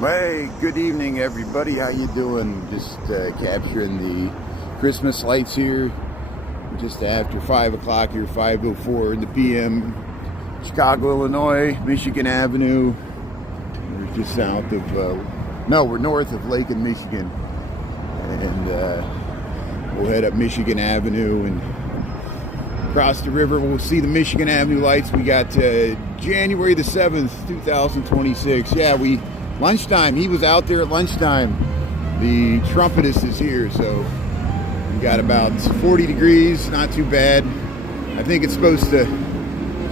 Hey, good evening, everybody. How you doing? Just capturing the Christmas lights here. Just after 5 o'clock here, 5:04 in the p.m. Chicago, Illinois, Michigan Avenue. We're just south of, we're north of Lake in Michigan. And we'll head up Michigan Avenue and across the river. We'll see the Michigan Avenue lights. We got January the 7th, 2026. Yeah, lunchtime. He was out there at lunchtime. The trumpetist is here, so we got about 40 degrees, not too bad. I think it's supposed to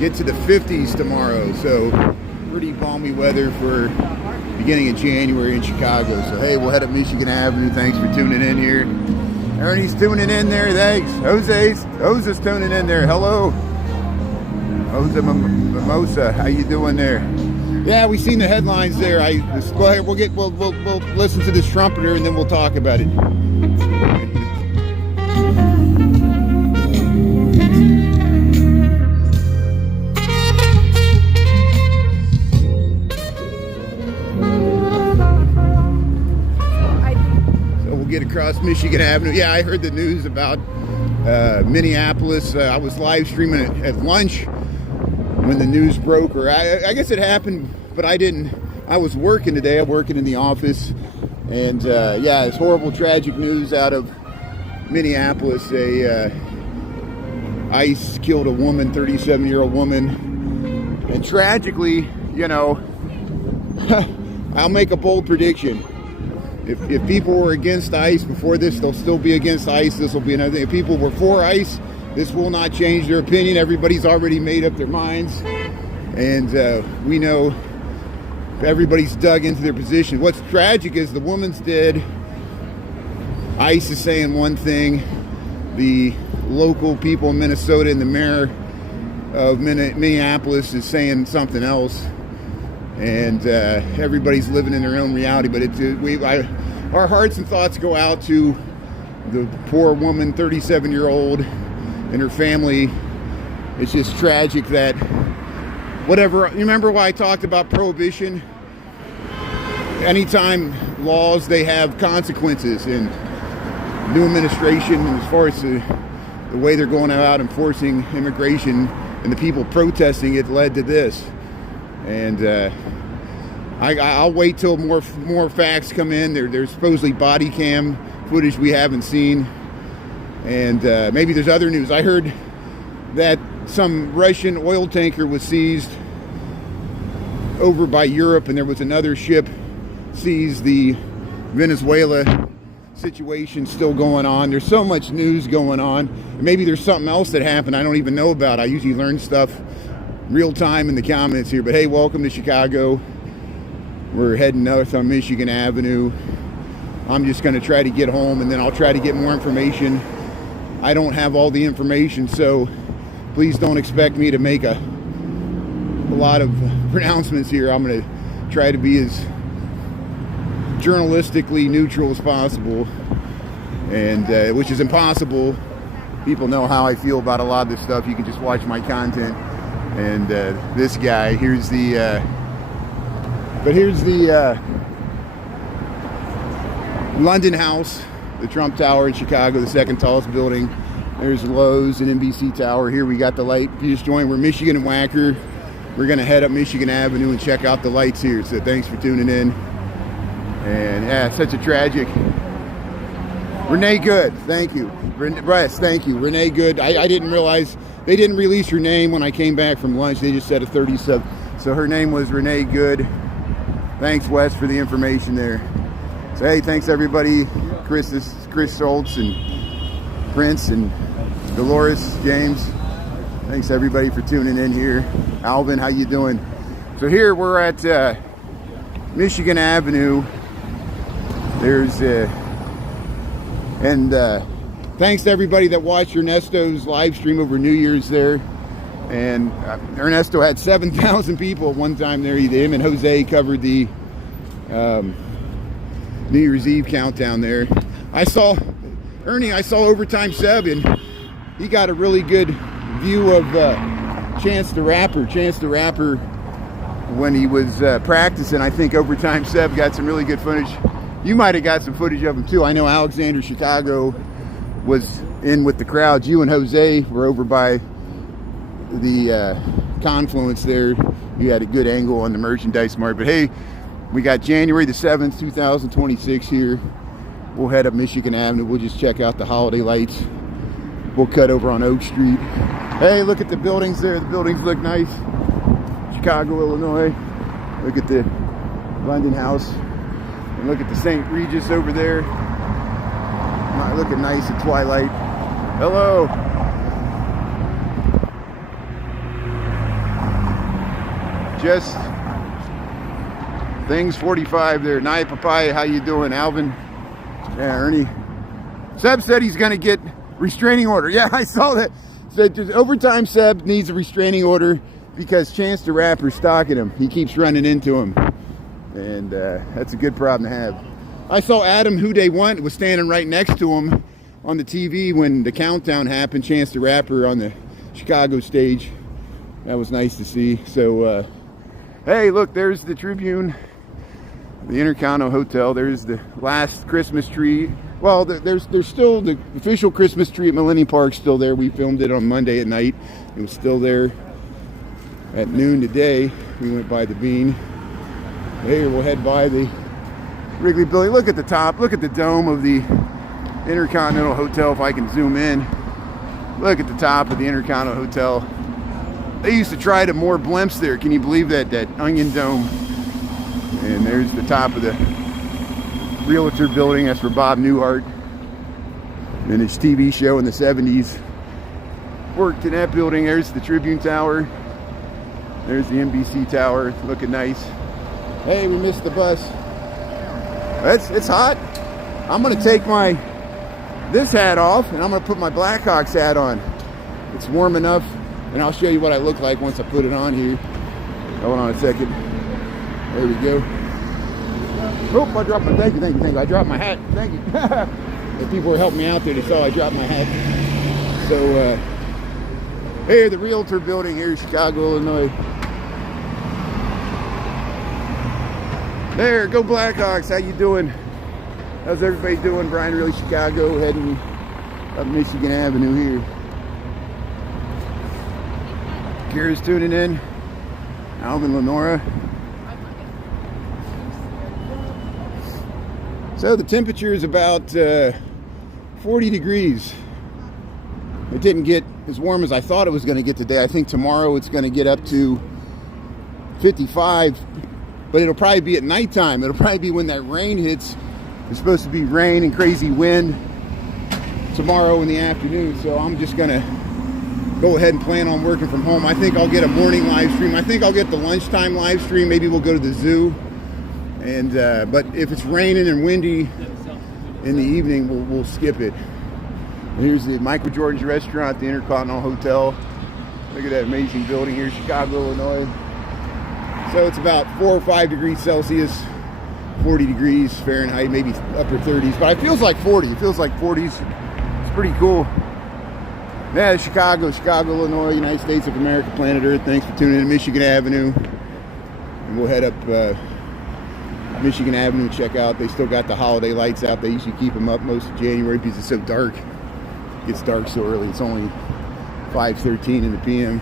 get to the 50s tomorrow, so pretty balmy weather for beginning of January in Chicago. So hey, we'll head up Michigan Avenue. Thanks for tuning in here. Ernie's tuning in there, thanks. Jose's tuning in there. Hello. Jose Mimosa, how you doing there? Yeah, we seen the headlines there. Go ahead. We'll listen to this trumpeter and then we'll talk about it. So we'll get across Michigan Avenue. Yeah, I heard the news about Minneapolis. I was live streaming at lunch when the news broke, or I guess it happened, but I didn't. I was working today. I'm working in the office, and yeah, it's horrible, tragic news out of Minneapolis. ICE killed a woman, 37-year-old woman, and tragically, I'll make a bold prediction. If people were against ICE before this, they'll still be against ICE. This will be another thing. If people were for ICE, this will not change their opinion. Everybody's already made up their minds. And we know everybody's dug into their position. What's tragic is the woman's dead. ICE is saying one thing. The local people in Minnesota and the mayor of Minneapolis is saying something else. And everybody's living in their own reality. But our hearts and thoughts go out to the poor woman, 37-year-old, and her family. It's just tragic that whatever. You remember why I talked about prohibition? Anytime laws, they have consequences, and new administration, as far as the way they're going about enforcing immigration and the people protesting, it led to this. And I'll wait till more facts come in. There's supposedly body cam footage we haven't seen. And maybe there's other news. I heard that some Russian oil tanker was seized over by Europe, and there was another ship seized. The Venezuela situation still going on. There's so much news going on. Maybe there's something else that happened I don't even know about. I usually learn stuff real time in the comments here. But hey, welcome to Chicago. We're heading north on Michigan Avenue. I'm just going to try to get home, and then I'll try to get more information. I don't have all the information, so please don't expect me to make a lot of pronouncements here. I'm going to try to be as journalistically neutral as possible, and which is impossible. People know how I feel about a lot of this stuff. You can just watch my content. And this guy, here's the London House, the Trump Tower in Chicago, the second tallest building. There's Lowe's and NBC Tower. Here we got the light. If you just joined, we're Michigan and Wacker. We're going to head up Michigan Avenue and check out the lights here. So thanks for tuning in. And yeah, such a tragic. Renee Good, thank you. Russ, thank you. Renee Good. I didn't realize they didn't release her name when I came back from lunch. They just said a 37. So her name was Renee Good. Thanks, Wes, for the information there. So hey, thanks everybody. Chris Schultz and Prince and Dolores, James. Thanks everybody for tuning in here. Alvin, how you doing? So here we're at Michigan Avenue. There's thanks to everybody that watched Ernesto's live stream over New Year's there. And Ernesto had 7,000 people at one time there. Him and Jose covered the New Year's Eve countdown there. I saw Overtime Seb, and he got a really good view of Chance the Rapper. Chance the Rapper when he was practicing. I think Overtime Seb got some really good footage. You might have got some footage of him too. I know Alexander Chicago was in with the crowds. You and Jose were over by the confluence there. You had a good angle on the merchandise mart. But hey, we got January the 7th, 2026 here. We'll head up Michigan Avenue. We'll just check out the holiday lights. We'll cut over on Oak Street. Hey, look at the buildings there. The buildings look nice. Chicago, Illinois. Look at the London House. And look at the St. Regis over there. Looking nice at twilight. Hello. Just Things 45 there. Nye Papaya, how you doing? Alvin? Yeah, Ernie. Seb said he's going to get restraining order. Yeah, I saw that. Said Overtime Seb needs a restraining order because Chance the Rapper's stalking him. He keeps running into him. And that's a good problem to have. I saw Adam, who they want, was standing right next to him on the TV when the countdown happened. Chance the Rapper on the Chicago stage. That was nice to see. So, hey, look, there's the Tribune, the Intercontinental Hotel. There's the last Christmas tree. Well, there's still the official Christmas tree at Millennium Park still there. We filmed it on Monday at night. It was still there at noon today. We went by the Bean. Here, we'll head by the Wrigley Building. Look at the top. Look at the dome of the Intercontinental Hotel, if I can zoom in. Look at the top of the Intercontinental Hotel. They used to try to moor blimps there. Can you believe that? That onion dome. And there's the top of the Realtor building. That's for Bob Newhart. And his TV show in the 70s. Worked in that building. There's the Tribune Tower. There's the NBC Tower. Looking nice. Hey, we missed the bus. It's hot. I'm gonna take this hat off and I'm gonna put my Blackhawks hat on. It's warm enough, and I'll show you what I look like once I put it on here. Hold on a second. There we go. Oh, I dropped my, thank you. I dropped my hat, thank you. The people were helping me out there, they saw I dropped my hat. So, here, the Realtor building here in Chicago, Illinois. There, go Blackhawks, how you doing? How's everybody doing? Brian Really Chicago, heading up Michigan Avenue here. Kira's tuning in. Alvin, Lenora. So the temperature is about 40 degrees. It didn't get as warm as I thought it was going to get today. I think tomorrow it's going to get up to 55. But it'll probably be at nighttime. It'll probably be when that rain hits. It's supposed to be rain and crazy wind tomorrow in the afternoon. So I'm just going to go ahead and plan on working from home. I think I'll get a morning live stream. I think I'll get the lunchtime live stream. Maybe we'll go to the zoo. And but if it's raining and windy in the evening, we'll skip it. And here's the Michael Jordan's restaurant, the Intercontinental Hotel. Look at that amazing building here, Chicago, Illinois. So it's about 4 or 5 degrees Celsius, 40 degrees Fahrenheit, maybe upper 30s. But it feels like 40. It feels like 40s. It's pretty cool. Yeah, Chicago, Illinois, United States of America, planet Earth. Thanks for tuning in. Michigan Avenue. And we'll head up Michigan Avenue and check out. They still got the holiday lights out. They usually keep them up most of January because it's so dark. It gets dark so early. It's only 5:13 in the p.m.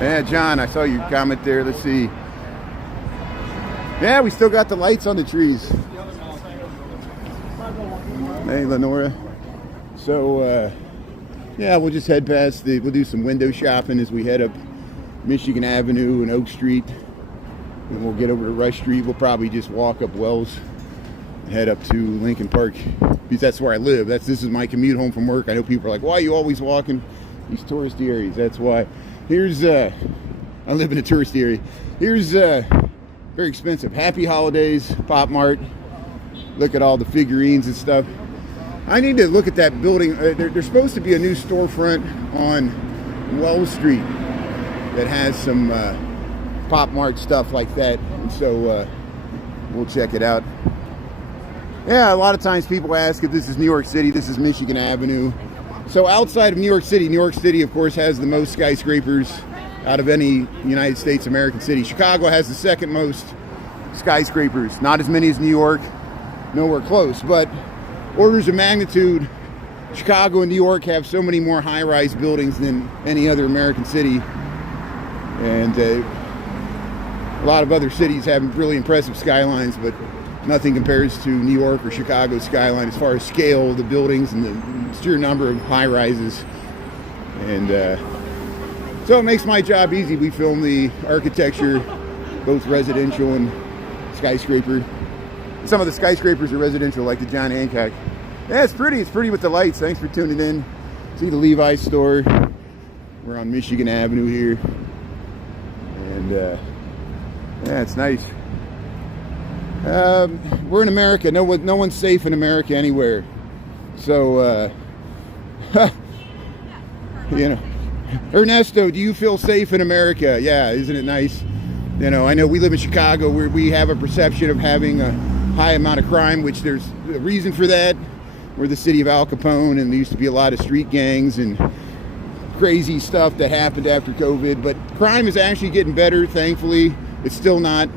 Yeah, John, I saw your comment there. Let's see. Yeah, we still got the lights on the trees. Hey, Lenora. So, yeah, we'll just head past we'll do some window shopping as we head up Michigan Avenue and Oak Street. And we'll get over to Rush Street. We'll probably just walk up Wells and head up to Lincoln Park because that's where I live. This is my commute home from work. I know people are like, why are you always walking these touristy areas? That's why. Here's, I live in a tourist area. Here's, very expensive. Happy Holidays, Pop Mart. Look at all the figurines and stuff. I need to look at that building. There's supposed to be a new storefront on Wells Street that has some Pop Mart stuff like that. And so we'll check it out. Yeah, a lot of times people ask if this is New York City. This is Michigan Avenue. So outside of New York City, of course, has the most skyscrapers out of any United States American city. Chicago has the second most skyscrapers. Not as many as New York, nowhere close, but orders of magnitude, Chicago and New York have so many more high-rise buildings than any other American city. And a lot of other cities have really impressive skylines, but nothing compares to New York or Chicago's skyline as far as scale of the buildings and the sheer number of high-rises. And so it makes my job easy. We film the architecture, both residential and skyscraper. Some of the skyscrapers are residential, like the John Hancock. Yeah, it's pretty. It's pretty with the lights. Thanks for tuning in. See the Levi's store. We're on Michigan Avenue here. And yeah, it's nice. We're in America. No one's safe in America anywhere. So, you know, Ernesto, do you feel safe in America? Yeah, isn't it nice? You know, I know we live in Chicago where we have a perception of having a high amount of crime, which there's a reason for that. We're the city of Al Capone, and there used to be a lot of street gangs and crazy stuff that happened after COVID. But crime is actually getting better, thankfully. It's still not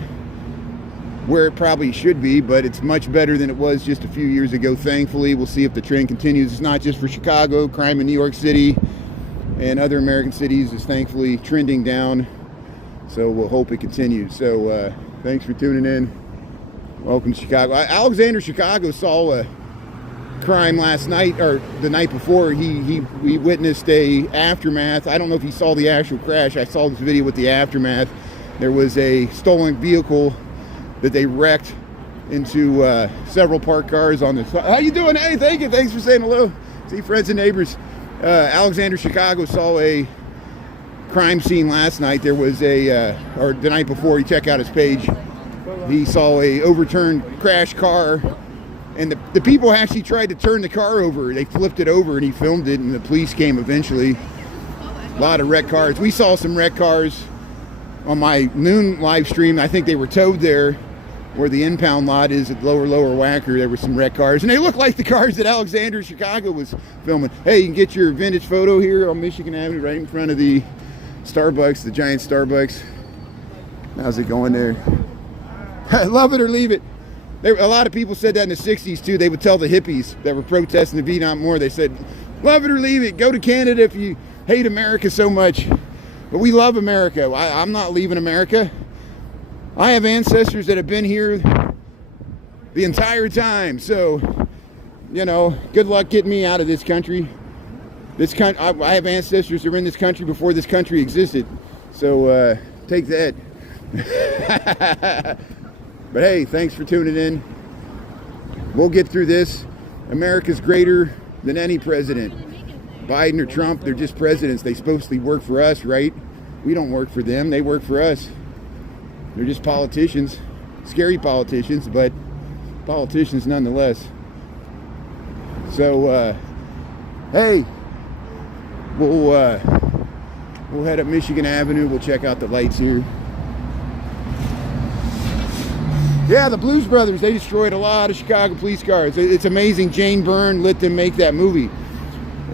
where it probably should be, but it's much better than it was just a few years ago, thankfully. We'll see if the trend continues. It's not just for Chicago. Crime in New York City and other American cities is thankfully trending down. So we'll hope it continues. So thanks for tuning in. Welcome to Chicago. Alexander, Chicago saw a crime last night, or the night before. He witnessed a aftermath. I don't know if he saw the actual crash. I saw this video with the aftermath. There was a stolen vehicle that they wrecked into several parked cars on the side. How you doing? Hey, thank you. Thanks for saying hello. See friends and neighbors. Alexander, Chicago saw a crime scene last night. There was or the night before. You check out his page. He saw a overturned crash car, and the people actually tried to turn the car over. They flipped it over, and he filmed it, and the police came eventually. A lot of wrecked cars. We saw some wrecked cars on my noon live stream. I think they were towed there where the impound lot is at Lower Wacker. There were some wrecked cars, and they look like the cars that Alexander, Chicago was filming. Hey, you can get your vintage photo here on Michigan Avenue right in front of the Starbucks, the giant Starbucks. How's it going there? Love it or leave it. A lot of people said that in the 60s too. They would tell the hippies that were protesting the Vietnam War, they said, love it or leave it. Go to Canada if you hate America so much. But we love America. I'm not leaving America. I have ancestors that have been here the entire time. So, you know, good luck getting me out of this country. I have ancestors that were in this country before this country existed. So take that. But hey, thanks for tuning in. We'll get through this. America's greater than any president. Biden or Trump, they're just presidents. They supposedly work for us, right? We don't work for them. They work for us. They're just politicians. Scary politicians, but politicians nonetheless. So, hey, we'll head up Michigan Avenue. We'll check out the lights here. Yeah, the Blues Brothers, they destroyed a lot of Chicago police cars. It's amazing. Jane Byrne let them make that movie.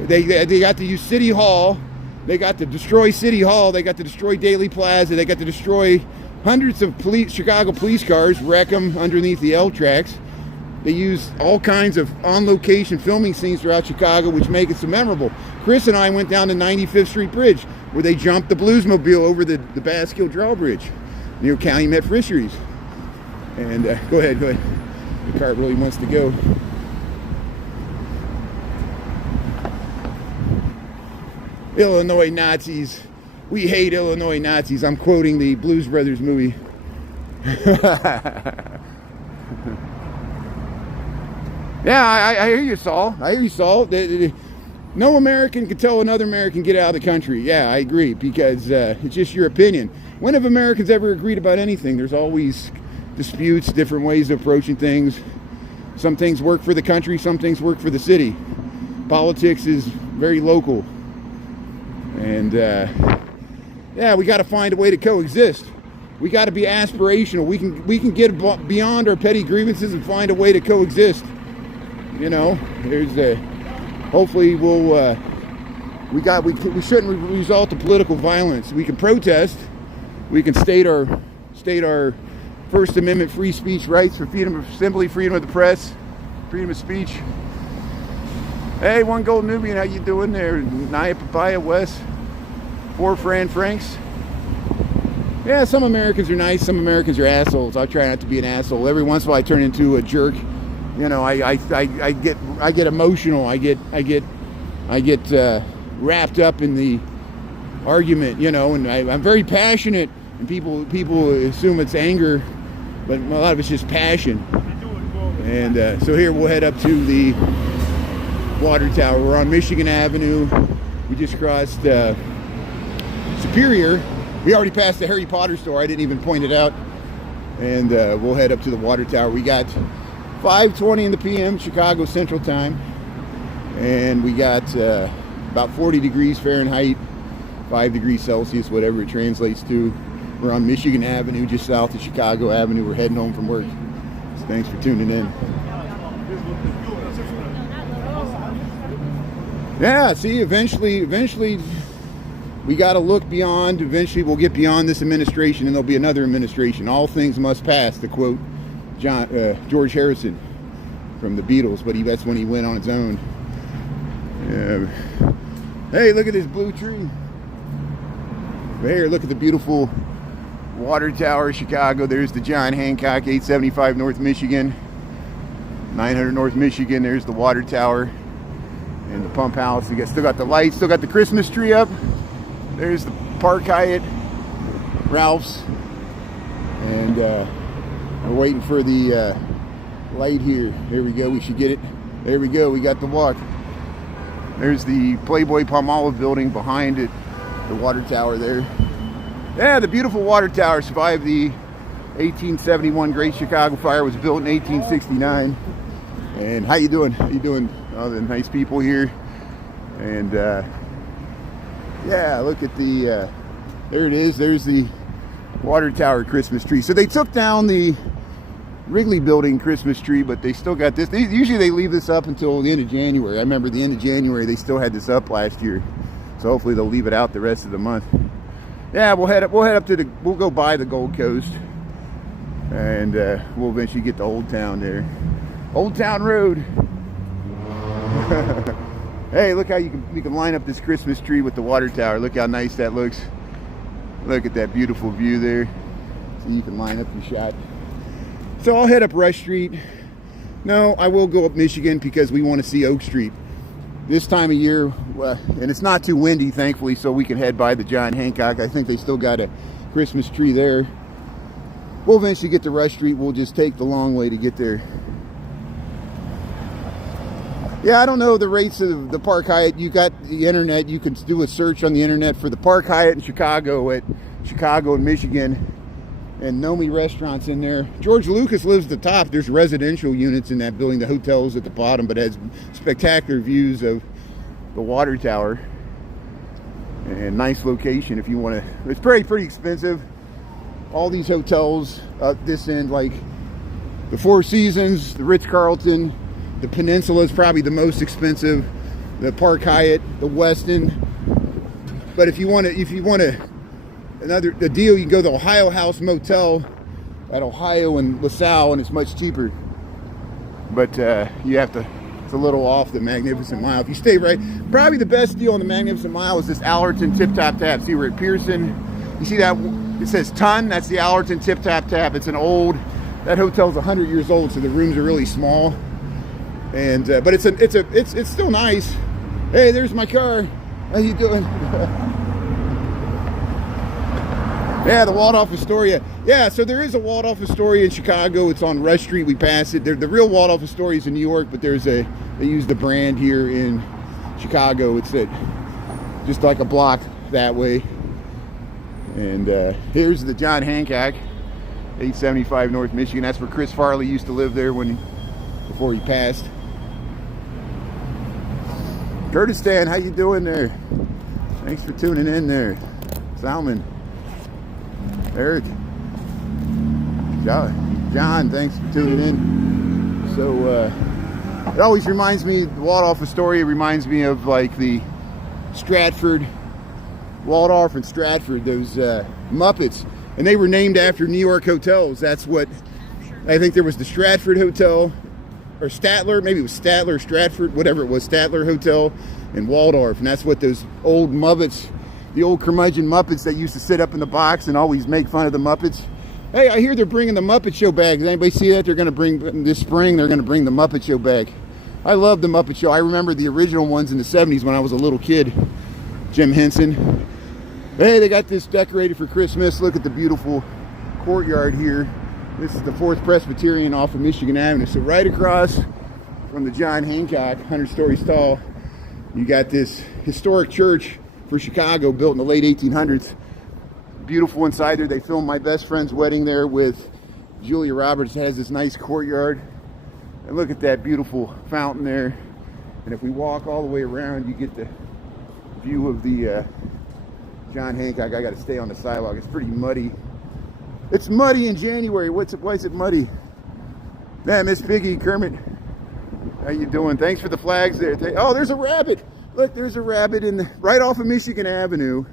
They got to use City Hall. They got to destroy City Hall. They got to destroy Daley Plaza. They got to destroy hundreds of Chicago police cars, wreck them underneath the L tracks. They use all kinds of on-location filming scenes throughout Chicago, which make it so memorable. Chris and I went down to 95th Street Bridge, where they jumped the Bluesmobile over the Basquiat Drawbridge near Calumet Fisheries. And go ahead. The car really wants to go. Illinois Nazis. We hate Illinois Nazis. I'm quoting the Blues Brothers movie. Yeah, I hear you, Saul. No American can tell another American get out of the country. Yeah, I agree, because it's just your opinion. When have Americans ever agreed about anything? There's always disputes, different ways of approaching things. Some things work for the country, some things work for the city. Politics is very local. And yeah, we got to find a way to coexist. We got to be aspirational. We can get beyond our petty grievances and find a way to coexist. You know, hopefully we'll we shouldn't resort to political violence. We can protest. We can state our First Amendment free speech rights for freedom of assembly, freedom of the press, freedom of speech. Hey, one gold Nubian, how you doing there? Naya Papaya West, 4 Franks. Yeah, some Americans are nice, some Americans are assholes. I try not to be an asshole. Every once in a while I turn into a jerk. You know, I get emotional. I get wrapped up in the argument, you know, and I'm very passionate, and people assume it's anger, but a lot of it's just passion. And so here we'll head up to the water tower. We're on Michigan Avenue. We just crossed Superior. We already passed the Harry Potter store. I didn't even point it out. And we'll head up to the water tower. We got 5:20 in the p.m. Chicago Central Time, and we got about 40 degrees Fahrenheit, 5 degrees Celsius, whatever it translates to. We're on Michigan Avenue, just south of Chicago Avenue. We're heading home from work. So thanks for tuning in. Yeah, see, eventually we got to look beyond. Eventually we'll get beyond this administration, and there'll be another administration. All things must pass, to quote George Harrison from the Beatles, but that's when he went on his own. Hey, look at this blue tree. Here, look at the beautiful water tower, Chicago. There's the John Hancock, 875 North Michigan, 900 North Michigan. There's the water tower and the pump house. You still got the lights, still got the Christmas tree up. There's the Park Hyatt, Ralph's, and we're waiting for the light here. There we go. We should get it. There we go. We got the walk. There's the Playboy Palmolive building behind it, the water tower there. Yeah, the beautiful water tower survived the 1871 Great Chicago Fire. Was built in 1869. And how you doing? How you doing? Oh, the nice people here. And yeah, look at the there it is. There's the water tower Christmas tree. So they took down the Wrigley Building Christmas tree, but they still got this. Usually they leave this up until the end of January. I remember the end of January they still had this up last year. So hopefully they'll leave it out the rest of the month. Yeah, we'll head up to we'll go by the Gold Coast, and we'll eventually get to Old Town there. Old Town Road. Hey, look how you can line up this Christmas tree with the water tower. Look how nice that looks. Look at that beautiful view there. So you can line up your shot. So I'll head up Rush Street. No, I will go up Michigan because we want to see Oak Street. This time of year, and it's not too windy, thankfully, so we can head by the John Hancock. I think they still got a Christmas tree there. We'll eventually get to Rush Street. We'll just take the long way to get there. Yeah, I don't know the rates of the Park Hyatt. You got the internet. You can do a search on the internet for the Park Hyatt in Chicago at Chicago and Michigan. And Nomi restaurants in there. George Lucas lives at the top. There's residential units in that building. The hotel's at the bottom, but it has spectacular views of the water tower. And nice location if you want to. It's pretty expensive. All these hotels this end, like the Four Seasons, the Ritz-Carlton, the Peninsula is probably the most expensive. The Park Hyatt, the Westin. But if you want to. The deal, you can go to the Ohio House Motel at Ohio and LaSalle, and it's much cheaper. But you have to, it's a little off the Magnificent Mile. If you stay right, probably the best deal on the Magnificent Mile is this Allerton Tip Top Tap. See, we're at Pearson. You see that? It says Ton. That's the Allerton Tip Top Tap. It's an old, that hotel's 100 years old, so the rooms are really small. And but it's still nice. Hey, there's my car. How you doing? Yeah, the Waldorf Astoria. Yeah, so there is a Waldorf Astoria in Chicago. It's on Rush Street. We pass it. The real Waldorf Astoria is in New York, but they use the brand here in Chicago. It's just like a block that way. And here's the John Hancock, 875 North Michigan. That's where Chris Farley used to live there before he passed. Kurdistan, how you doing there? Thanks for tuning in there. Salman. Eric, John, thanks for tuning in. So it always reminds me, the Waldorf Astoria reminds me of like the Stratford, Waldorf and Stratford, those Muppets. And they were named after New York hotels. That's what, I think there was the Stratford Hotel, or Statler, maybe it was Statler, Stratford, whatever it was, Statler Hotel and Waldorf. And that's what those old Muppets, the old curmudgeon Muppets that used to sit up in the box and always make fun of the Muppets. Hey, I hear they're bringing the Muppet Show back. Does anybody see that? They're going to bring, this spring, they're going to bring the Muppet Show back. I love the Muppet Show. I remember the original ones in the 70s when I was a little kid. Jim Henson. Hey, they got this decorated for Christmas. Look at the beautiful courtyard here. This is the 4th Presbyterian off of Michigan Avenue. So right across from the John Hancock, 100 stories tall, you got this historic church for Chicago built in the late 1800s. Beautiful inside there. They filmed my best friend's wedding there with Julia Roberts. It has this nice courtyard. And look at that beautiful fountain there. And if we walk all the way around, you get the view of the John Hancock. I got to stay on the sidewalk. It's pretty muddy. It's muddy in January. Why is it muddy? Man, Miss Piggy, Kermit, how you doing? Thanks for the flags there. Oh, there's a rabbit. Look, there's a rabbit right off of Michigan Avenue.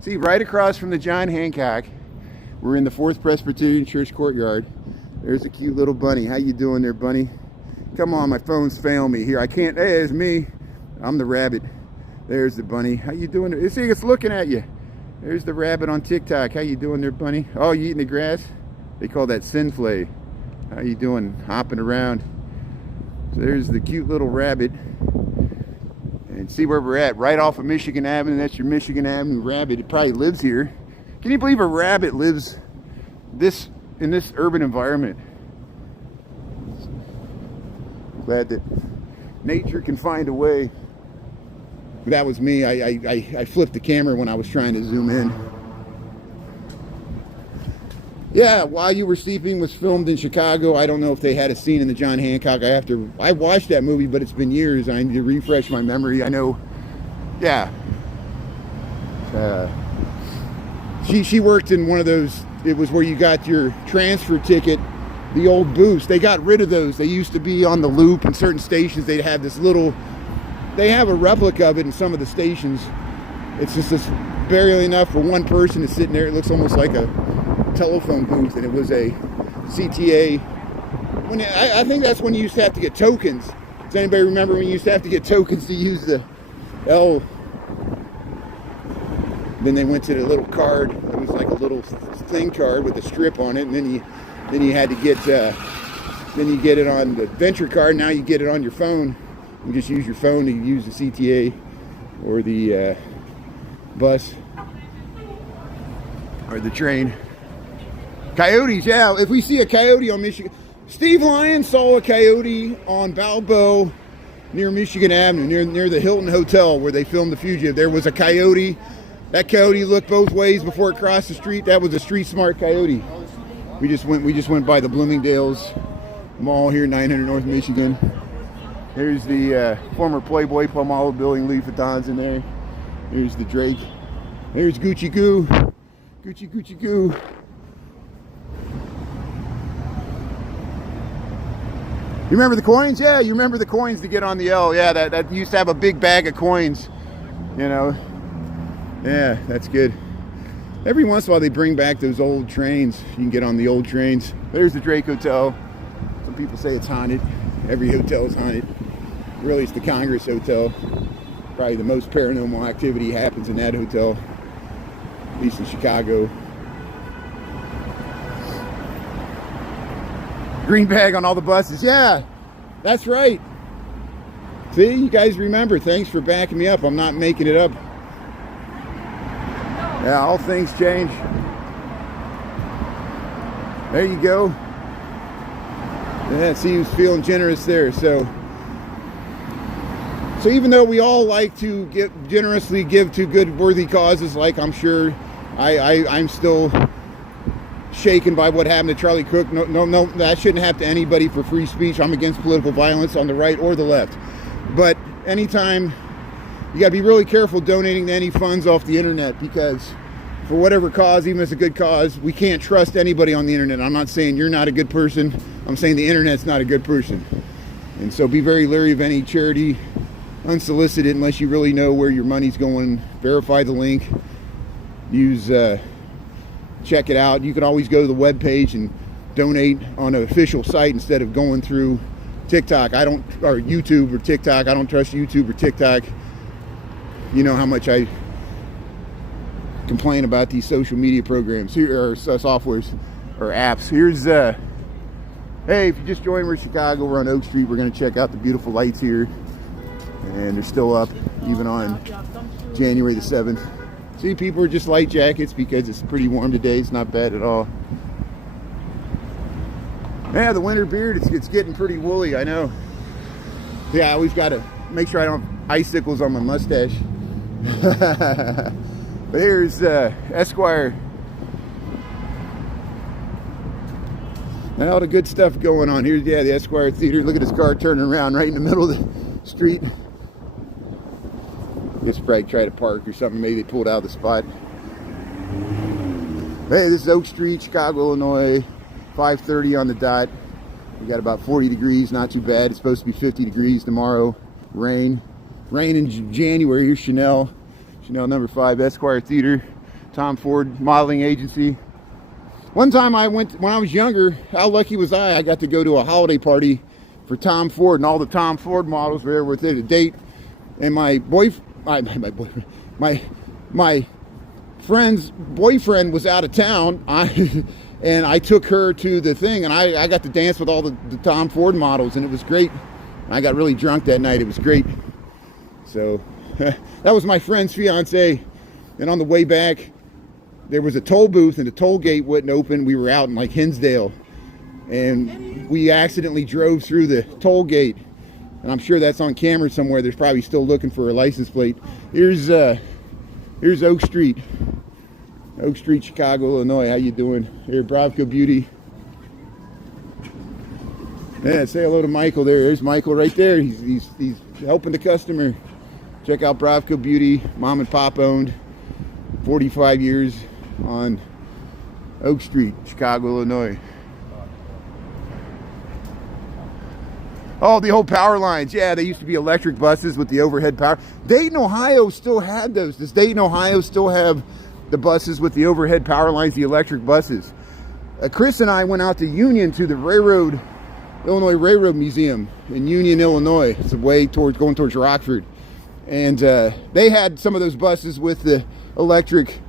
See, right across from the John Hancock. We're in the 4th Presbyterian Church courtyard. There's a cute little bunny. How you doing there, bunny? Come on, my phone's failing me here. I can't. Hey, it's me. I'm the rabbit. There's the bunny. How you doing there? See, it's looking at you. There's the rabbit on TikTok. How you doing there, bunny? Oh, you eating the grass? They call that sinflay. How you doing? Hopping around. So there's the cute little rabbit. And see where we're at. Right off of Michigan Avenue. That's your Michigan Avenue rabbit. It probably lives here. Can you believe a rabbit lives in this urban environment? Glad that nature can find a way. That was me. I flipped the camera when I was trying to zoom in. Yeah, While You Were Sleeping was filmed in Chicago. I don't know if they had a scene in the John Hancock. I watched that movie, but it's been years. I need to refresh my memory. I know, yeah. She worked in one of those, it was where you got your transfer ticket, the old booths. They got rid of those. They used to be on the loop in certain stations. They'd have this little, they have a replica of it in some of the stations. It's just this barely enough for one person to sit in there. It looks almost like a telephone booth, and it was a CTA. I think that's when you used to have to get tokens. Does anybody remember when you used to have to get tokens to use the L? Then they went to the little card. It was like a little thing card with a strip on it, and then you had to get then you get it on the Venture card. Now you get it on your phone. You just use your phone to use the CTA or the bus or the train. Coyotes, yeah. If we see a coyote on Michigan, Steve Lyon saw a coyote on Balboa near Michigan Avenue, near the Hilton Hotel where they filmed The Fugitive. There was a coyote. That coyote looked both ways before it crossed the street. That was a street smart coyote. We just went by the Bloomingdale's Mall here, 900 North Michigan. There's the former Playboy Palmolive building, Louis Vuitton's in there. There's the Drake. There's Gucci Goo. Gucci Goo. You remember the coins? Yeah, you remember the coins to get on the L. Yeah, that used to have a big bag of coins, you know. Yeah, that's good. Every once in a while they bring back those old trains. You can get on the old trains. There's the Drake Hotel. Some people say it's haunted. Every hotel is haunted. Really, it's the Congress Hotel. Probably the most paranormal activity happens in that hotel, at least in Chicago. Green bag on all the buses. Yeah, that's right. See, you guys remember. Thanks for backing me up. I'm not making it up. Yeah, all things change. There you go. Yeah, see, he was feeling generous there. So even though we all like to generously give to good, worthy causes, like I'm sure I'm still shaken by what happened to Charlie Cook. No, that shouldn't happen to anybody for free speech. I'm against political violence on the right or the left. But anytime, you gotta be really careful donating to any funds off the internet, because for whatever cause, even if it's a good cause, we can't trust anybody on the internet. I'm not saying you're not a good person. I'm saying the internet's not a good person. And so be very leery of any charity unsolicited unless you really know where your money's going. Verify the link. Use check it out. You can always go to the web page and donate on an official site instead of going through TikTok. Or YouTube or TikTok. I don't trust YouTube or TikTok. You know how much I complain about these social media programs here, or softwares or apps. Here's hey, if you just joined, we're in Chicago, we're on Oak Street. We're going to check out the beautiful lights here, and they're still up even on January the 7th. See, people are just light jackets because it's pretty warm today. It's not bad at all. Yeah, the winter beard, it's getting pretty woolly, I know. Yeah, I always got to make sure I don't have icicles on my mustache. But here's Esquire. Now, all the good stuff going on. Here's, yeah, the Esquire Theater. Look at this car turning around right in the middle of the street. I guess probably try to park or something. Maybe they pulled out of the spot. Hey, this is Oak Street, Chicago, Illinois. 5:30 on the dot. We got about 40 degrees, not too bad. It's supposed to be 50 degrees tomorrow. Rain in January. Here's Chanel number 5, Esquire Theater, Tom Ford Modeling Agency. One time I went, when I was younger, how lucky was I? I got to go to a holiday party for Tom Ford, and all the Tom Ford models were there with it, a date. And my friend's boyfriend was out of town. And I took her to the thing, and I got to dance with all the Tom Ford models, and it was great. I got really drunk that night. It was great. So that was my friend's fiance. And on the way back, there was a toll booth, and the toll gate wouldn't open. We were out in like Hinsdale, and we accidentally drove through the toll gate. And I'm sure that's on camera somewhere. There's probably still looking for a license plate. Here's Oak Street. Oak Street, Chicago, Illinois. How you doing? Here, Bravco Beauty. Yeah, say hello to Michael there. There's Michael right there. He's helping the customer. Check out Bravco Beauty, mom and pop owned. 45 years on Oak Street, Chicago, Illinois. Oh, the old power lines. Yeah, they used to be electric buses with the overhead power. Dayton, Ohio still had those. Does Dayton, Ohio still have the buses with the overhead power lines, the electric buses? Chris and I went out to Union, to the Illinois Railroad Museum in Union, Illinois. It's going towards Rockford. And they had some of those buses with the electric.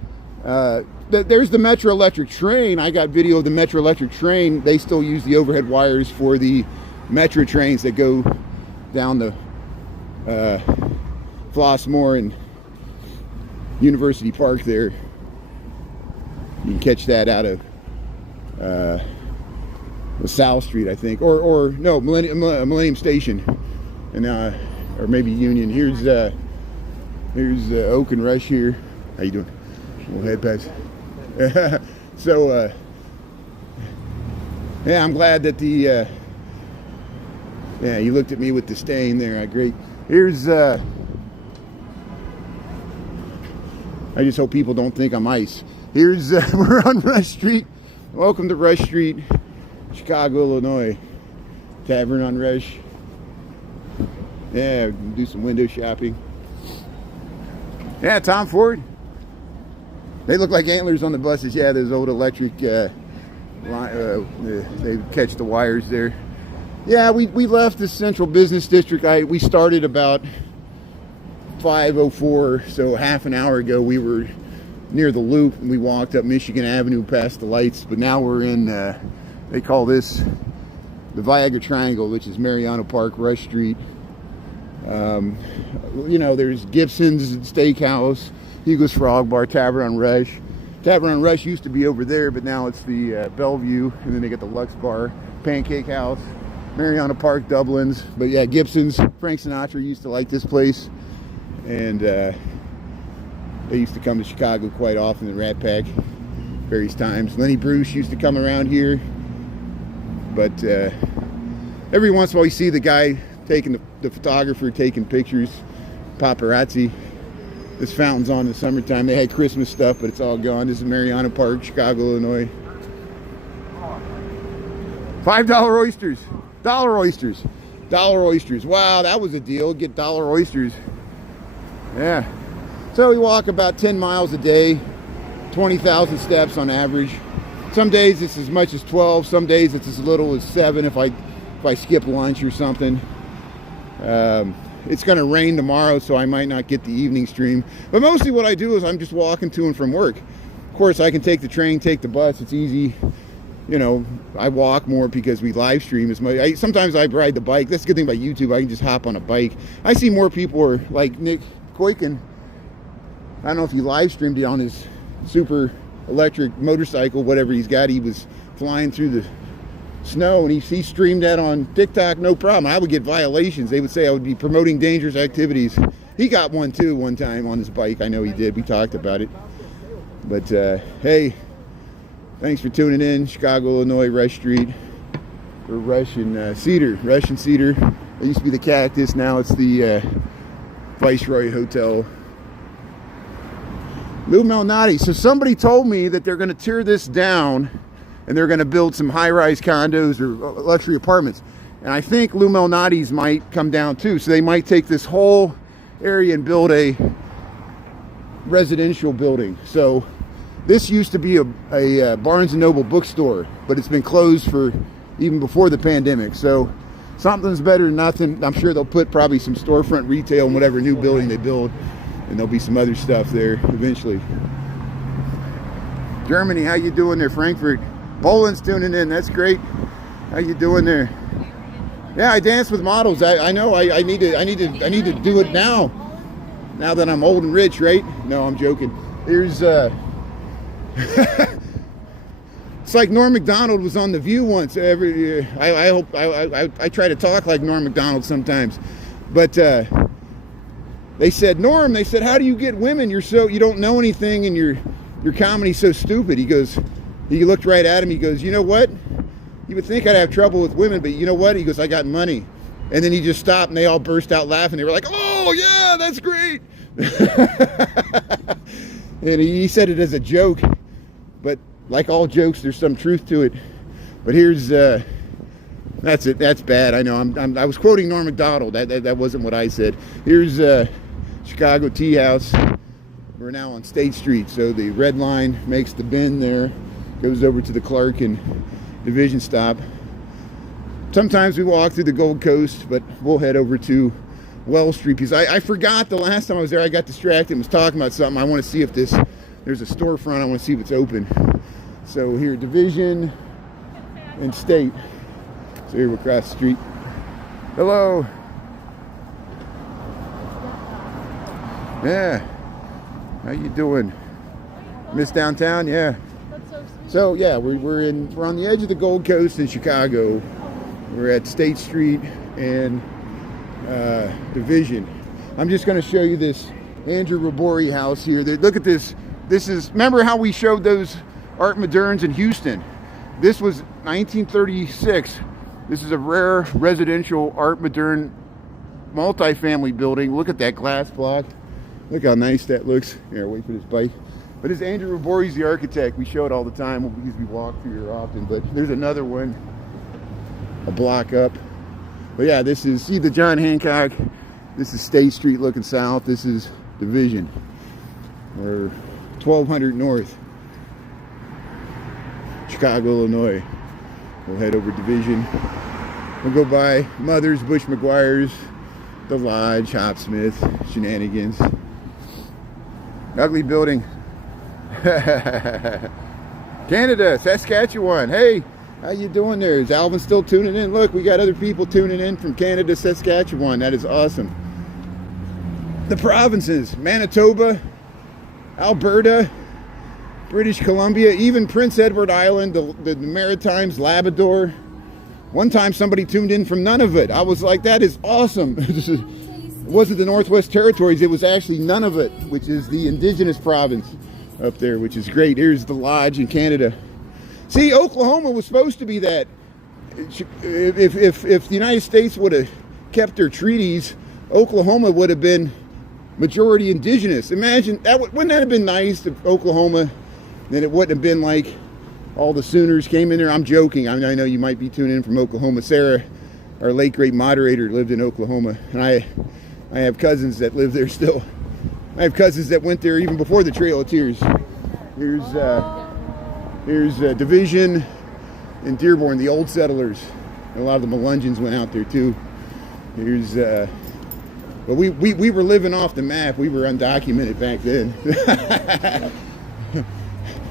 There's the Metro Electric train. I got video of the Metro Electric train. They still use the overhead wires for the Metro trains that go down the Flossmoor and University Park there. You can catch that out of South Street, I think, or no, Millennium Station, and or maybe Union. Here's Oak and Rush here. How you doing? We'll head past. So yeah, I'm glad that the yeah, you looked at me with disdain there. Great. Here's I just hope people don't think I'm ice. Here's we're on Rush Street. Welcome to Rush Street, Chicago, Illinois. Tavern on Rush. Yeah, we can do some window shopping. Yeah, Tom Ford. They look like antlers on the buses. Yeah, those old electric. They catch the wires there. Yeah, we left the Central Business District. We started about 5:04, so half an hour ago. We were near the Loop, and we walked up Michigan Avenue past the lights. But now we're in. They call this the Viagra Triangle, which is Mariano Park, Rush Street. You know, there's Gibson's Steakhouse, Hugo's Frog Bar, Tavern on Rush. Tavern on Rush used to be over there, but now it's the Bellevue, and then they got the Lux Bar, Pancake House, Mariana Park, Dublin's. But yeah, Gibson's. Frank Sinatra used to like this place, and they used to come to Chicago quite often, the Rat Pack, various times. Lenny Bruce used to come around here, but every once in a while you see the guy taking the photographer taking pictures, paparazzi. This fountain's on in the summertime. They had Christmas stuff, but it's all gone. This is Mariana Park, Chicago, Illinois. $5 oysters. $1 oysters. Dollar oysters. Wow, that was a deal. Get dollar oysters. Yeah. So we walk about 10 miles a day, 20,000 steps on average. Some days it's as much as 12. Some days it's as little as 7 if I skip lunch or something. It's going to rain tomorrow, so I might not get the evening stream. But mostly what I do is I'm just walking to and from work. Of course, I can take the train, take the bus. It's easy. You know, I walk more because we live stream as much. Sometimes I ride the bike. That's the good thing about YouTube. I can just hop on a bike. I see more people are like Nick Koiken. I don't know if he live streamed it on his super electric motorcycle, whatever he's got. He was flying through the snow, and he streamed that on TikTok, no problem. I would get violations. They would say I would be promoting dangerous activities. He got one too one time on his bike. I know he did. We talked about it. But hey, thanks for tuning in. Chicago, Illinois, Rush Street. Or Rush and Cedar. Rush and Cedar. It used to be the Cactus. Now it's the Viceroy Hotel. Lou Malnati. So somebody told me that they're going to tear this down and they're going to build some high-rise condos or luxury apartments. And I think Lou Malnati's might come down too. So they might take this whole area and build a residential building. So this used to be a Barnes & Noble bookstore, but it's been closed for even before the pandemic. So something's better than nothing. I'm sure they'll put probably some storefront retail in whatever new building they build. And there'll be some other stuff there eventually. Germany, how you doing there? Frankfurt. Poland's tuning in. That's great. How you doing there? Yeah, I dance with models. I know. I need to do it now. Now that I'm old and rich, right? No, I'm joking. Here's it's like Norm Macdonald was on The View once. I try to talk like Norm Macdonald sometimes, but they said, Norm, they said, how do you get women? You don't know anything, and your comedy's so stupid. He looked right at him. He goes, you know what? You would think I'd have trouble with women, but you know what? He goes, I got money. And then he just stopped, and they all burst out laughing. They were like, oh yeah, that's great. And he said it as a joke, but like all jokes, there's some truth to it. But here's that's it. That's bad. I know. I was quoting Norm Macdonald. That wasn't what I said. Here's Chicago Tea House. We're now on State Street, so the red line makes the bend there, goes over to the Clark and Division stop. Sometimes we walk through the Gold Coast, but we'll head over to Wells Street because I forgot the last time I was there. I got distracted and was talking about something. I want to see if there's a storefront. I want to see if it's open. So here, Division and State. So here we're across the street. Hello. Yeah. How you doing? Miss downtown? Yeah. So yeah, we're on the edge of the Gold Coast in Chicago. We're at State Street and Division. I'm just going to show you this Andrew Robori house here. Look at this. This is, remember how we showed those Art Modernes in Houston? This was 1936. This is a rare residential Art Moderne multifamily building. Look at that glass block. Look how nice that looks. Here, wait for this bike. But this Andrew Robori's the architect. We show it all the time because we walk through here often. But there's another one a block up. But yeah, this is, see the John Hancock. This is State Street looking south. This is Division. We're 1200 North. Chicago, Illinois. We'll head over Division. We'll go by Mother's, Bush McGuire's, The Lodge, Hopsmith, Shenanigans. Ugly building. Canada, Saskatchewan. Hey, how you doing there? Is Alvin still tuning in? Look, we got other people tuning in from Canada, Saskatchewan. That is awesome. The provinces, Manitoba, Alberta, British Columbia, even Prince Edward Island, the Maritimes, Labrador. One time somebody tuned in from Nunavut. I was like, that is awesome. It wasn't the Northwest Territories, it was actually Nunavut, which is the indigenous province up there, which is great. Here's the Lodge in Canada. See, Oklahoma was supposed to be that. If the United States would have kept their treaties, Oklahoma would have been majority indigenous. Imagine, wouldn't that have been nice if Oklahoma, then it wouldn't have been like all the Sooners came in there. I'm joking. I know you might be tuning in from Oklahoma. Sarah our late great moderator lived in Oklahoma, and I have cousins that live there still. I have cousins that went there even before the Trail of Tears. Here's Division and Dearborn, the old settlers. And a lot of the Melungeons went out there too. Here's, but we were living off the map. We were undocumented back then.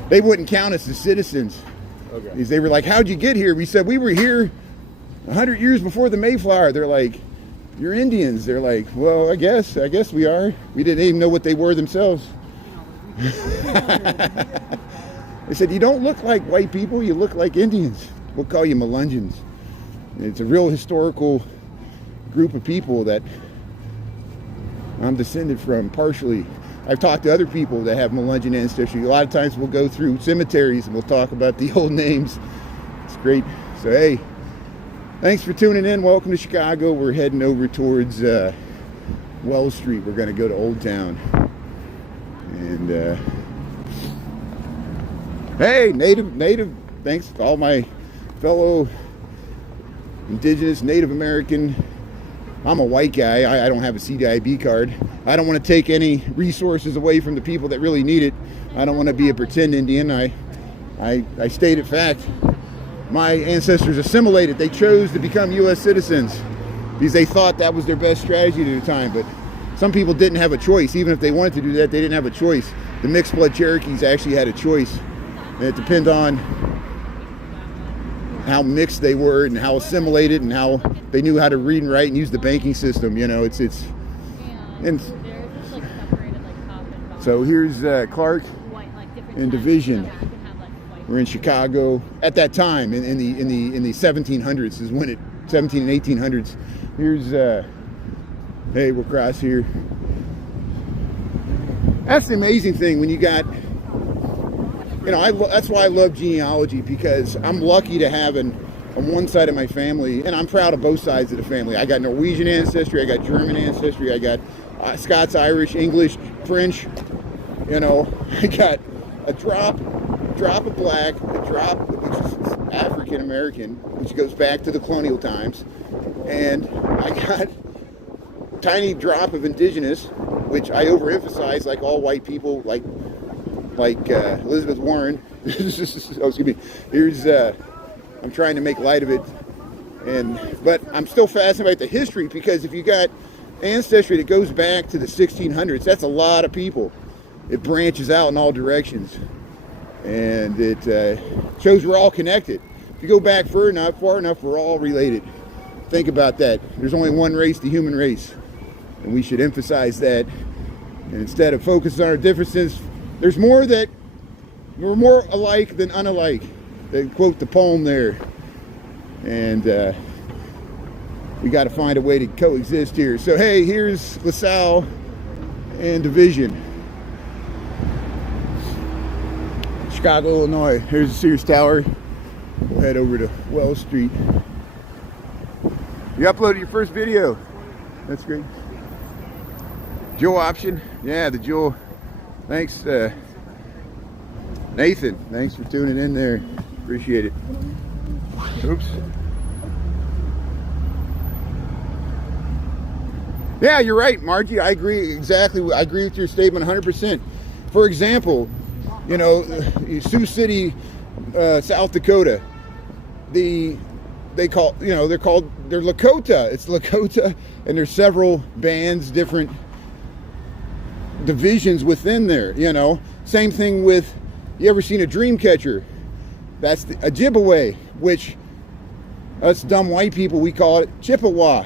They wouldn't count us as citizens. Okay. They were like, "How'd you get here?" We said, "We were here 100 years before the Mayflower." They're like, "You're Indians." They're like, "Well, I guess we are." We didn't even know what they were themselves. They said, "You don't look like white people, you look like Indians. We'll call you Melungeons." It's a real historical group of people that I'm descended from, partially. I've talked to other people that have Melungeon ancestry. A lot of times we'll go through cemeteries and we'll talk about the old names. It's great. So, hey, thanks for tuning in. Welcome to Chicago. We're heading over towards Wells Street. We're going to go to Old Town. And, hey, Native, thanks to all my fellow Indigenous, Native American. I'm a white guy. I don't have a CDIB card. I don't want to take any resources away from the people that really need it. I don't want to be a pretend Indian. I stated fact. My ancestors assimilated. They chose to become U.S. citizens because they thought that was their best strategy at the time. But some people didn't have a choice. Even if they wanted to do that, they didn't have a choice. The mixed blood Cherokees actually had a choice. And it depends on how mixed they were and how assimilated and how they knew how to read and write and use the banking system. You know, it's and so here's Clark and Division. We're in Chicago at that time in the 1700s is when 17 and 1800s. Here's hey, we'll cross here. That's the amazing thing when you got, you know, that's why I love genealogy, because I'm lucky to have on one side of my family, and I'm proud of both sides of the family. I got Norwegian ancestry, I got German ancestry, I got Scots, Irish, English, French. You know, I got a drop of black, a drop which is African American, which goes back to the colonial times, and I got a tiny drop of indigenous, which I overemphasize, like all white people, like Elizabeth Warren. Oh, excuse me. Here's I'm trying to make light of it, but I'm still fascinated by the history, because if you got ancestry that goes back to the 1600s, that's a lot of people. It branches out in all directions, and it shows we're all connected. If you go back far enough, we're all related. Think about that. There's only one race, the human race, and we should emphasize that. And instead of focusing on our differences, there's more that we're more alike than unalike. They quote the poem there. And we got to find a way to coexist here. So, hey, here's LaSalle and Division. Chicago, Illinois. Here's the Sears Tower. We'll head over to Wells Street. You uploaded your first video. That's great. Jewel option. Yeah, the Jewel. Thanks, Nathan. Thanks for tuning in there. Appreciate it. Oops. Yeah, you're right, Margie. I agree exactly. I agree with your statement 100%. For example, you know, Sioux City, South Dakota. They're Lakota. It's Lakota, and there's several bands, different divisions within there. You know, same thing with, you ever seen a dream catcher? That's the Ojibwe, which us dumb white people, we call it Chippewa.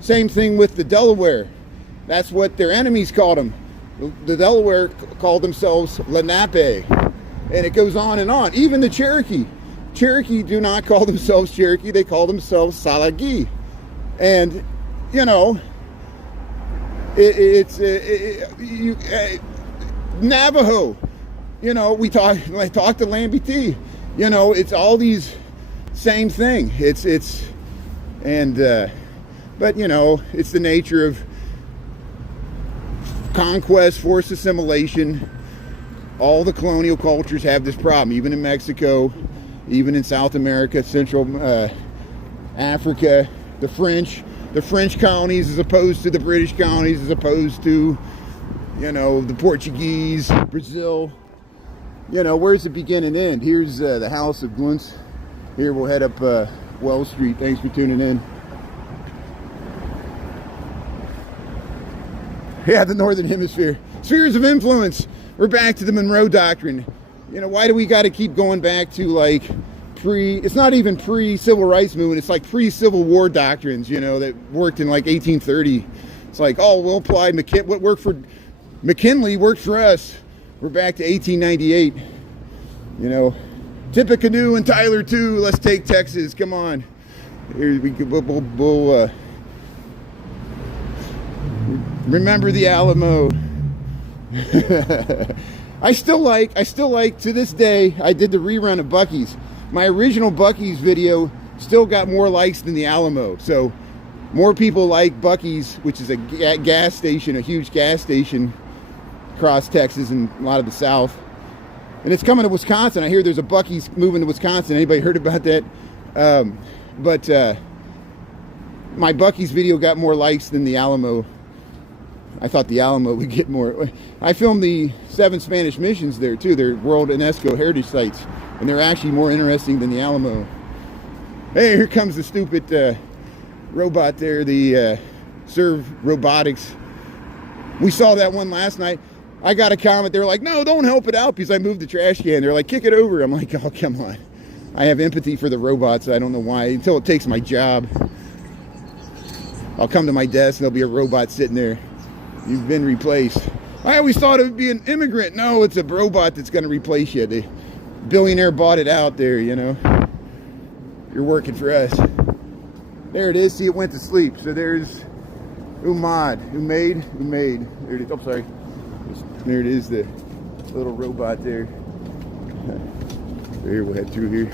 Same thing with the Delaware. That's what their enemies called them. The Delaware called themselves Lenape, and it goes on and on. Even the Cherokee do not call themselves Cherokee. They call themselves Salagi. And you know, Navajo. You know, I talked to Lambie. You know, it's all these same thing. But you know, it's the nature of conquest, forced assimilation. All the colonial cultures have this problem, even in Mexico, even in South America, Central Africa. the French colonies as opposed to the British colonies, as opposed to, you know, the Portuguese, Brazil. You know, where's the begin and end? Here's the House of Glunts. Here we'll head up Wells Street. Thanks for tuning in. Yeah, the Northern Hemisphere. Spheres of influence. We're back to the Monroe Doctrine. You know, why do we got to keep going back to, like, it's not even pre-Civil Rights Movement, it's like pre-Civil War doctrines, you know, that worked in like 1830. It's like, oh, we'll apply what worked for McKinley worked for us. We're back to 1898. You know, Tippecanoe and Tyler too. Let's take Texas. Come on. Here we'll remember the Alamo. I still like to this day. I did the rerun of Buc-ee's. My original Buc-ee's video still got more likes than the Alamo. So more people like Buc-ee's, which is a gas station, a huge gas station across Texas and a lot of the South. And it's coming to Wisconsin. I hear there's a Buc-ee's moving to Wisconsin. Anybody heard about that? But my Buc-ee's video got more likes than the Alamo. I thought the Alamo would get more. I filmed the 7 Spanish missions there too. They're World UNESCO Heritage Sites. And they're actually more interesting than the Alamo. Hey, here comes the stupid robot there, the Serve Robotics. We saw that one last night. I got a comment. They were like, no, don't help it out because I moved the trash can. They're like, kick it over. I'm like, oh, come on. I have empathy for the robots. I don't know why. Until it takes my job. I'll come to my desk and there'll be a robot sitting there. You've been replaced. I always thought it would be an immigrant. No, it's a robot that's going to replace you. The billionaire bought it out there, you know. You're working for us. There it is. See, it went to sleep. So there's Umad. Umaid. There it is. Oh, sorry. There it is, the little robot there. So here, we'll head through here.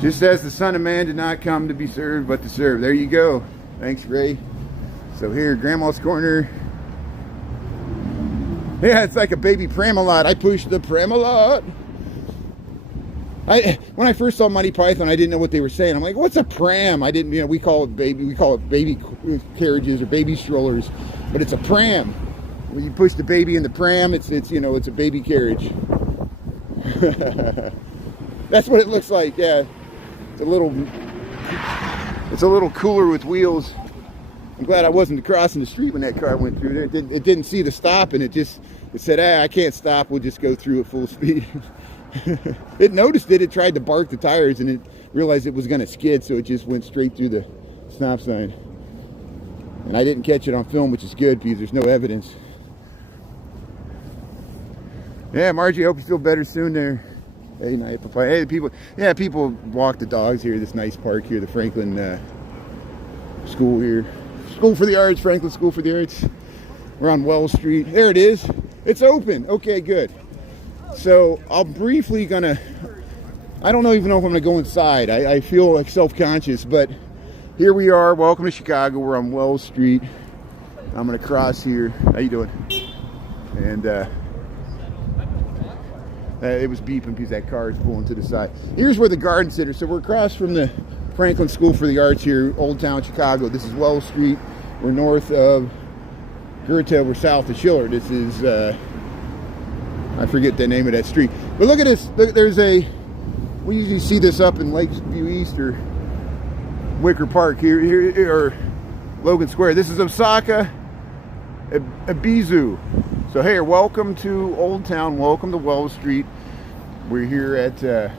Just as the Son of Man did not come to be served, but to serve. There you go. Thanks, Ray. So here, Grandma's Corner. Yeah, it's like a baby Pram-A-Lot. I pushed the Pram-A-Lot. When I first saw Monty Python, I didn't know what they were saying. I'm like, what's a pram? I didn't, you know, we call it baby carriages or baby strollers, but it's a pram. When you push the baby in the pram, it's you know, it's a baby carriage. That's what it looks like. Yeah, it's a little cooler with wheels. I'm glad I wasn't crossing the street when that car went through there. It didn't see the stop, and it said, I can't stop. We'll just go through at full speed. It noticed it. It tried to bark the tires, and it realized it was going to skid, so it just went straight through the stop sign. And I didn't catch it on film, which is good because there's no evidence. Yeah, Margie, I hope you feel better soon there. Hey, night, papaya. Hey, people walk the dogs here. This nice park here, the Franklin school here. School for the Arts, Franklin School for the Arts. We're on Wells Street. There it is. It's open. Okay, good. So I'll briefly I don't even know if I'm gonna go inside. I feel like self-conscious, but here we are. Welcome to Chicago. We're on Wells Street. I'm gonna cross here. How you doing? And it was beeping because that car is pulling to the side. Here's where the Garden Center. So we're across from the Franklin School for the Arts here, Old Town Chicago. This is Wells Street. We're north of Goethe. We're south of Schiller. This is I forget the name of that street. But look at this. Look, we usually see this up in Lakeview East or Wicker Park here or Logan Square. This is Osaka Ibizu. So hey, welcome to Old Town. Welcome to Wells Street. We're here at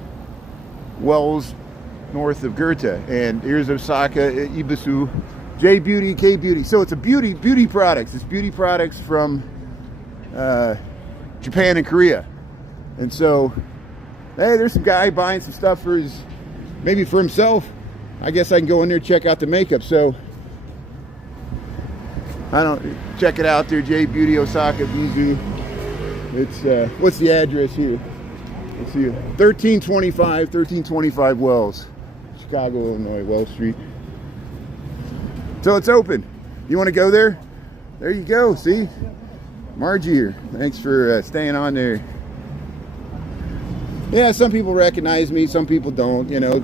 Wells, north of Goethe. And here's Osaka Ibizu. J Beauty, K Beauty. So it's a beauty products. It's beauty products from Japan and Korea. And so, hey, there's some guy buying some stuff maybe for himself. I guess I can go in there and check out the makeup. So, check it out there, J Beauty, Osaka, BZ. It's, what's the address here? Let's see, 1325 Wells, Chicago, Illinois, Wells Street. So it's open. You want to go there? There you go, see? Margie, thanks for staying on there. Yeah, some people recognize me, some people don't. You know,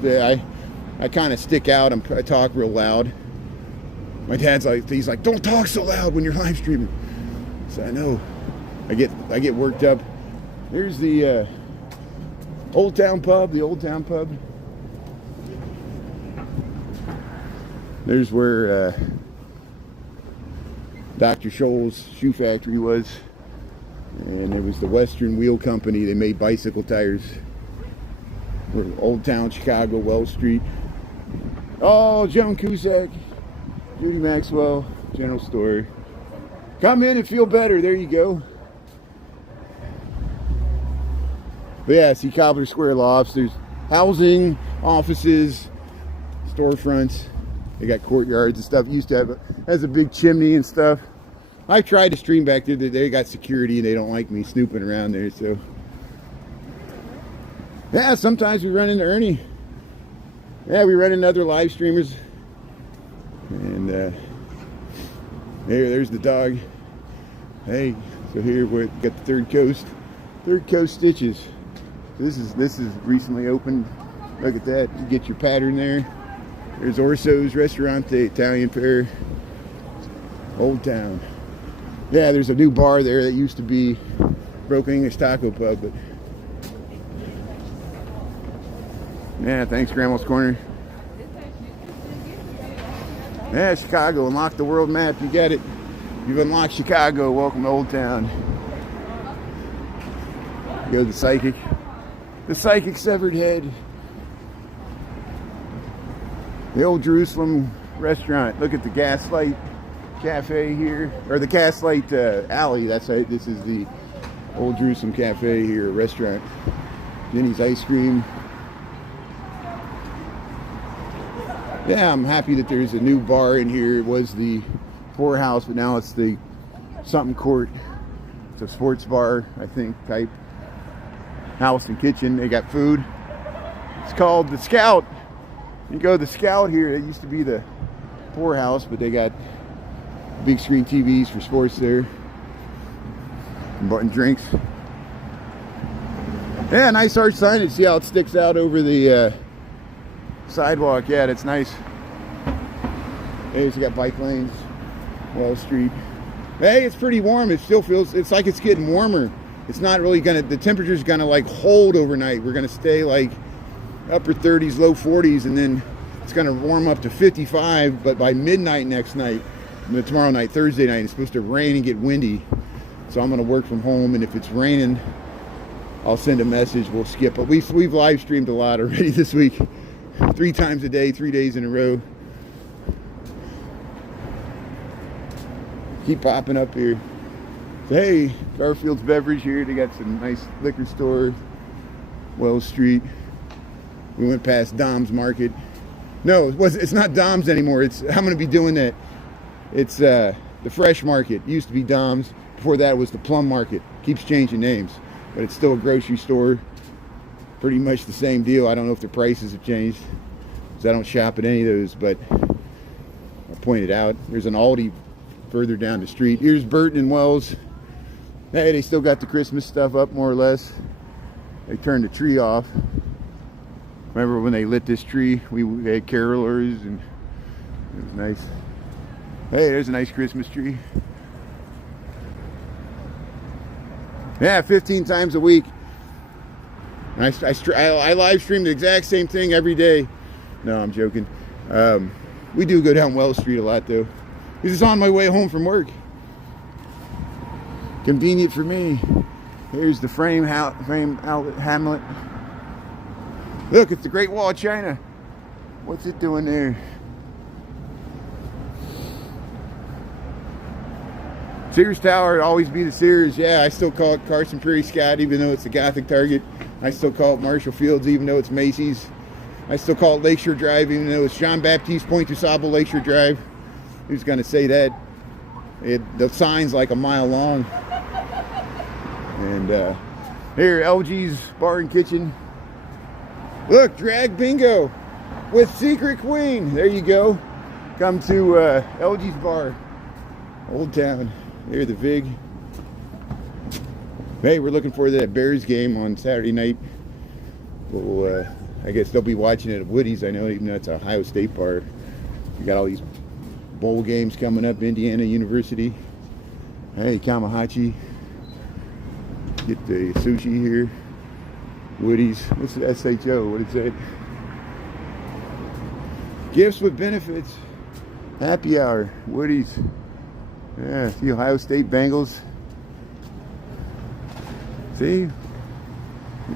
I kind of stick out. I talk real loud. My dad's like, he's like, don't talk so loud when you're live streaming. So I know, I get worked up. There's the Old Town Pub, the Old Town Pub. There's where Dr. Scholl's shoe factory was. And it was the Western Wheel Company. They made bicycle tires. We're Old Town Chicago, Wells Street. Oh, Joan Cusack, Judy Maxwell, General Store. Come in and feel better. There you go. But yeah, see Cobbler Square Lofts. There's housing, offices, storefronts. They got courtyards and stuff. Used to have has a big chimney and stuff. I tried to stream back there. They got security and they don't like me snooping around there. So yeah, sometimes we run into Ernie. Yeah, we run into other live streamers. And there's the dog. Hey, so here we got the Third Coast Stitches. So this is recently opened. Look at that. You get your pattern there. There's Orso's Ristorante, Italian Fare, Old Town. Yeah, there's a new bar there that used to be Broken English Taco Pub, but yeah, thanks Grandma's Corner. Yeah, Chicago, unlock the world map. You get it. You've unlocked Chicago. Welcome to Old Town. Go to the Psychic Severed Head. The Old Jerusalem restaurant. Look at the Gaslight Cafe here, or the Gaslight Alley. This is the Old Jerusalem Cafe here, restaurant. Denny's Ice Cream. Yeah, I'm happy that there's a new bar in here. It was the Poorhouse, but now it's the something court. It's a sports bar, I think, type house and kitchen. They got food. It's called the Scout. You go to the Scout here. It used to be the Poorhouse, but they got big screen TVs for sports there. And drinks. Yeah, nice arch signage. See how it sticks out over the sidewalk. Yeah, that's nice. Hey, so you got bike lanes, Wall Street. Hey, it's pretty warm. It still feels, it's like it's getting warmer. It's not really gonna, the temperature's gonna like hold overnight. We're gonna stay like upper 30s, low 40s, and then it's gonna warm up to 55, but by midnight next night, tomorrow night, Thursday night, it's supposed to rain and get windy. So I'm gonna work from home, and if it's raining, I'll send a message, we'll skip. But we've live streamed a lot already this week. 3 times a day, 3 days in a row. Keep popping up here. So, hey, Garfield's Beverage here. They got some nice liquor store. Wells Street. We went past Dom's Market. No, it's not Dom's anymore. I'm going to be doing that. It's the Fresh Market. It used to be Dom's. Before that was the Plum Market. Keeps changing names. But it's still a grocery store. Pretty much the same deal. I don't know if the prices have changed, because I don't shop at any of those, but I pointed out there's an Aldi further down the street. Here's Burton and Wells. Hey, they still got the Christmas stuff up more or less. They turned the tree off. Remember when they lit this tree? We had carolers and it was nice. Hey, there's a nice Christmas tree. Yeah, 15 times a week. I live stream the exact same thing every day. No, I'm joking. We do go down Wells Street a lot though. This is on my way home from work. Convenient for me. Here's the Frame Outlet Hamlet. Look, it's the Great Wall of China. What's it doing there? Sears Tower, it'll always be the Sears. Yeah, I still call it Carson Prairie Scott, even though it's a Gothic Target. I still call it Marshall Fields, even though it's Macy's. I still call it Lakeshore Drive, even though it's Jean Baptiste Point du Sable Lakeshore Drive. Who's going to say that? The sign's like a mile long. And here, LG's Bar and Kitchen. Look, Drag Bingo with Secret Queen. There you go. Come to LG's Bar, Old Town. Here, the VIG. Hey, we're looking for that Bears game on Saturday night. Well, I guess they'll be watching it at Woody's. I know, even though it's Ohio State bar. We got all these bowl games coming up. Indiana University. Hey, Kamahachi. Get the sushi here. Woody's. What's the SHO? What is that? Gifts with benefits. Happy hour. Woody's. Yeah, the Ohio State Bengals. See?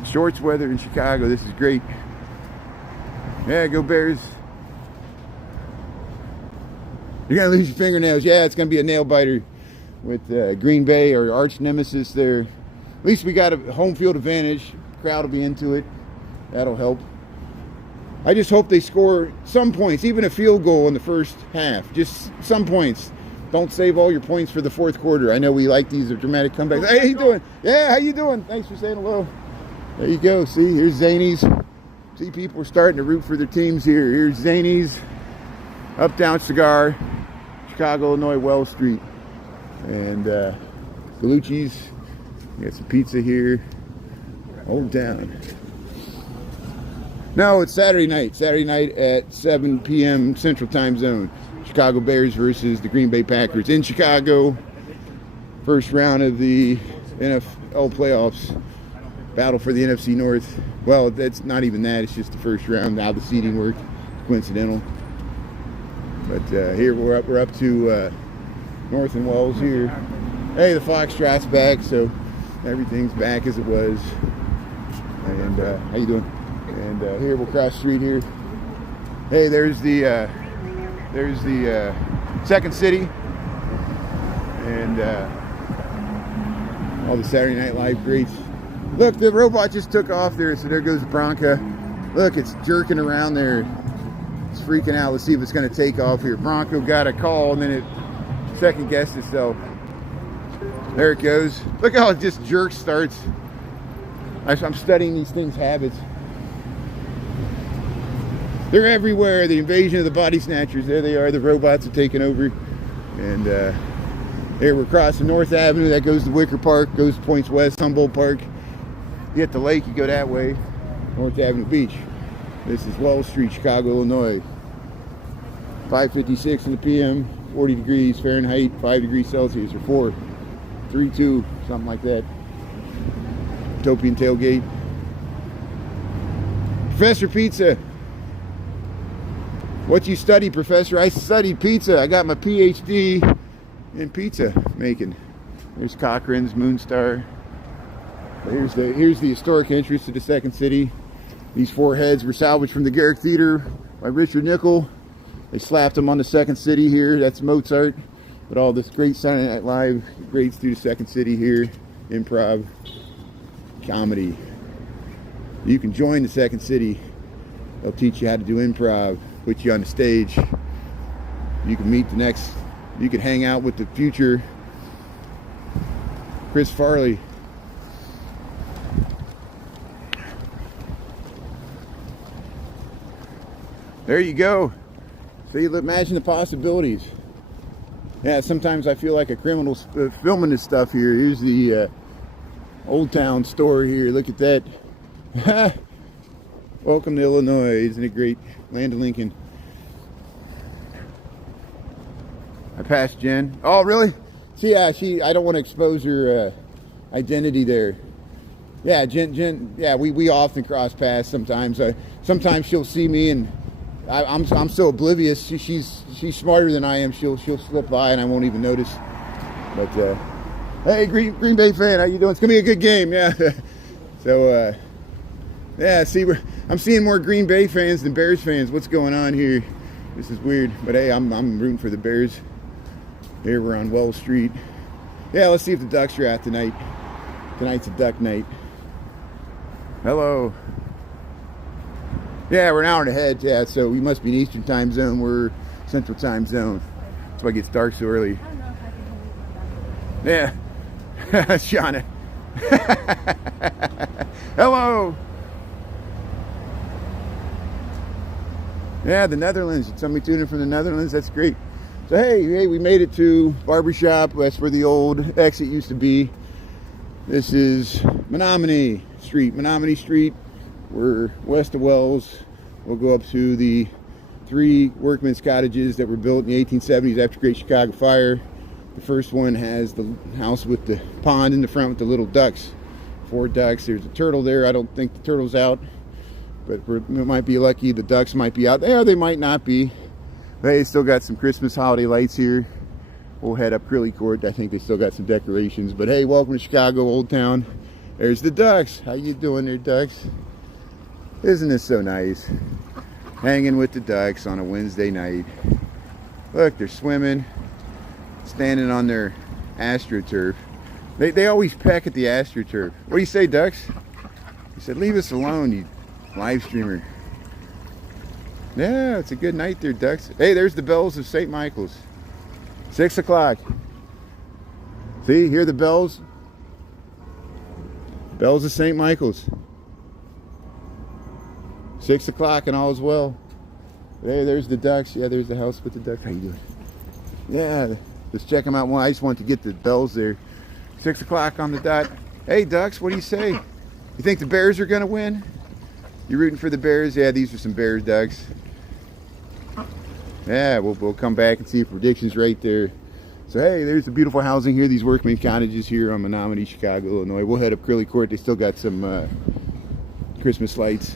Shorts weather in Chicago. This is great. Yeah, go Bears. You're going to lose your fingernails. Yeah, it's going to be a nail biter with Green Bay, or arch nemesis there. At least we got a home field advantage. Crowd will be into it. That'll help. I just hope they score some points, even a field goal in the first half. Just some points. Don't save all your points for the fourth quarter. I know we like these dramatic comebacks. Hey, how you doing? Yeah, how you doing? Thanks for saying hello. There you go. See, here's Zany's. See, people are starting to root for their teams here. Here's Zany's. Up Down Cigar. Chicago, Illinois, Wells Street. And Galucci's. Got some pizza here. Old Town. No, it's Saturday night. Saturday night at 7 p.m. Central Time Zone. Chicago Bears versus the Green Bay Packers in Chicago. First round of the NFL playoffs. Battle for the NFC North. Well, that's not even that. It's just the first round. Now the seeding work. Coincidental. But here we're up to North and Wells here. Hey, the Foxtrot's back, so everything's back as it was. And how you doing? And here we'll cross the street here. Hey, there's the Second City, and all the Saturday Night Live greats. Look, the robot just took off there, so there goes Bronca. Look, it's jerking around there. It's freaking out. Let's see if it's going to take off here. Bronco got a call, and then it second guessed itself. There it goes. Look how it just jerks starts. I'm studying these things' habits. They're everywhere. The invasion of the body snatchers. There they are. The robots are taking over. And here we're crossing North Avenue. That goes to Wicker Park. Goes points west, Humboldt Park. You hit the lake, you go that way. North Avenue Beach. This is Wall Street, Chicago, Illinois. 5:56 in the p.m. 40 degrees Fahrenheit, 5 degrees Celsius, or 4.32, something like that. Utopian tailgate. Professor Pizza. What you study, Professor? I studied pizza. I got my PhD in pizza making. There's Cochran's, Moonstar. Here's the historic entrance to the Second City. These four heads were salvaged from the Garrick Theater by Richard Nickel. They slapped them on the Second City here. That's Mozart. But all this great Saturday Night Live grades through the Second City here. Improv, comedy. You can join the Second City. They'll teach you how to do improv. Put you on the stage. You can meet you can hang out with the future Chris Farley. There you go. See, imagine the possibilities. Yeah, sometimes I feel like a criminal filming this stuff here. Here's the Old Town store here. Look at that. Welcome to Illinois. Isn't it great? Land of Lincoln. I passed Jen. Oh, really? See, I don't want to expose her identity there. Yeah, Jen. Yeah, we often cross paths sometimes. Sometimes she'll see me and I'm so oblivious. She's smarter than I am. She'll slip by and I won't even notice. But hey, Green Bay fan, how you doing? It's gonna be a good game. Yeah. So yeah, see, I'm seeing more Green Bay fans than Bears fans. What's going on here? This is weird. But hey, I'm rooting for the Bears. Here we're on Wells Street. Yeah, let's see if the Ducks are out tonight. Tonight's a Duck night. Hello. Yeah, we're an hour and ahead. Yeah, so we must be in Eastern Time Zone. We're Central Time Zone. That's why it gets dark so early. I don't know if I can hear you. Yeah. Shauna. Hello. Yeah, the Netherlands. Somebody tuning in from the Netherlands. That's great. So hey, we made it to Barbershop. That's where the old exit used to be. This is Menominee Street. We're west of Wells. We'll go up to the 3 workmen's cottages that were built in the 1870s after the Great Chicago Fire. The first one has the house with the pond in the front with the little ducks. 4 ducks. There's a turtle there. I don't think the turtle's out, but we might be lucky. The ducks might be out there. They might not be. They still got some Christmas holiday lights here. We'll head up Crilly Court. I think they still got some decorations. But hey, welcome to Chicago, Old Town. There's the ducks. How you doing there, ducks? Isn't this so nice? Hanging with the ducks on a Wednesday night. Look, they're swimming, standing on their AstroTurf. They always peck at the AstroTurf. What do you say, ducks? He said, leave us alone, you live streamer. Yeah, it's a good night there, ducks. Hey, there's the bells of St. Michael's. 6 o'clock. See, hear the bells? Bells of St. Michael's. 6 o'clock and all is well. Hey, there's the ducks. Yeah, there's the house with the ducks. How you doing? Yeah, just check them out. Well, I just want to get the bells there. 6 o'clock on the dot. Hey, ducks, what do you say? You think the Bears are going to win? You rooting for the Bears? Yeah, these are some Bears ducks. Yeah, we'll come back and see if predictions right there. So hey, there's the beautiful housing here. These workmen cottages here on Menominee, Chicago, Illinois. We'll head up Crilly Court. They still got some Christmas lights.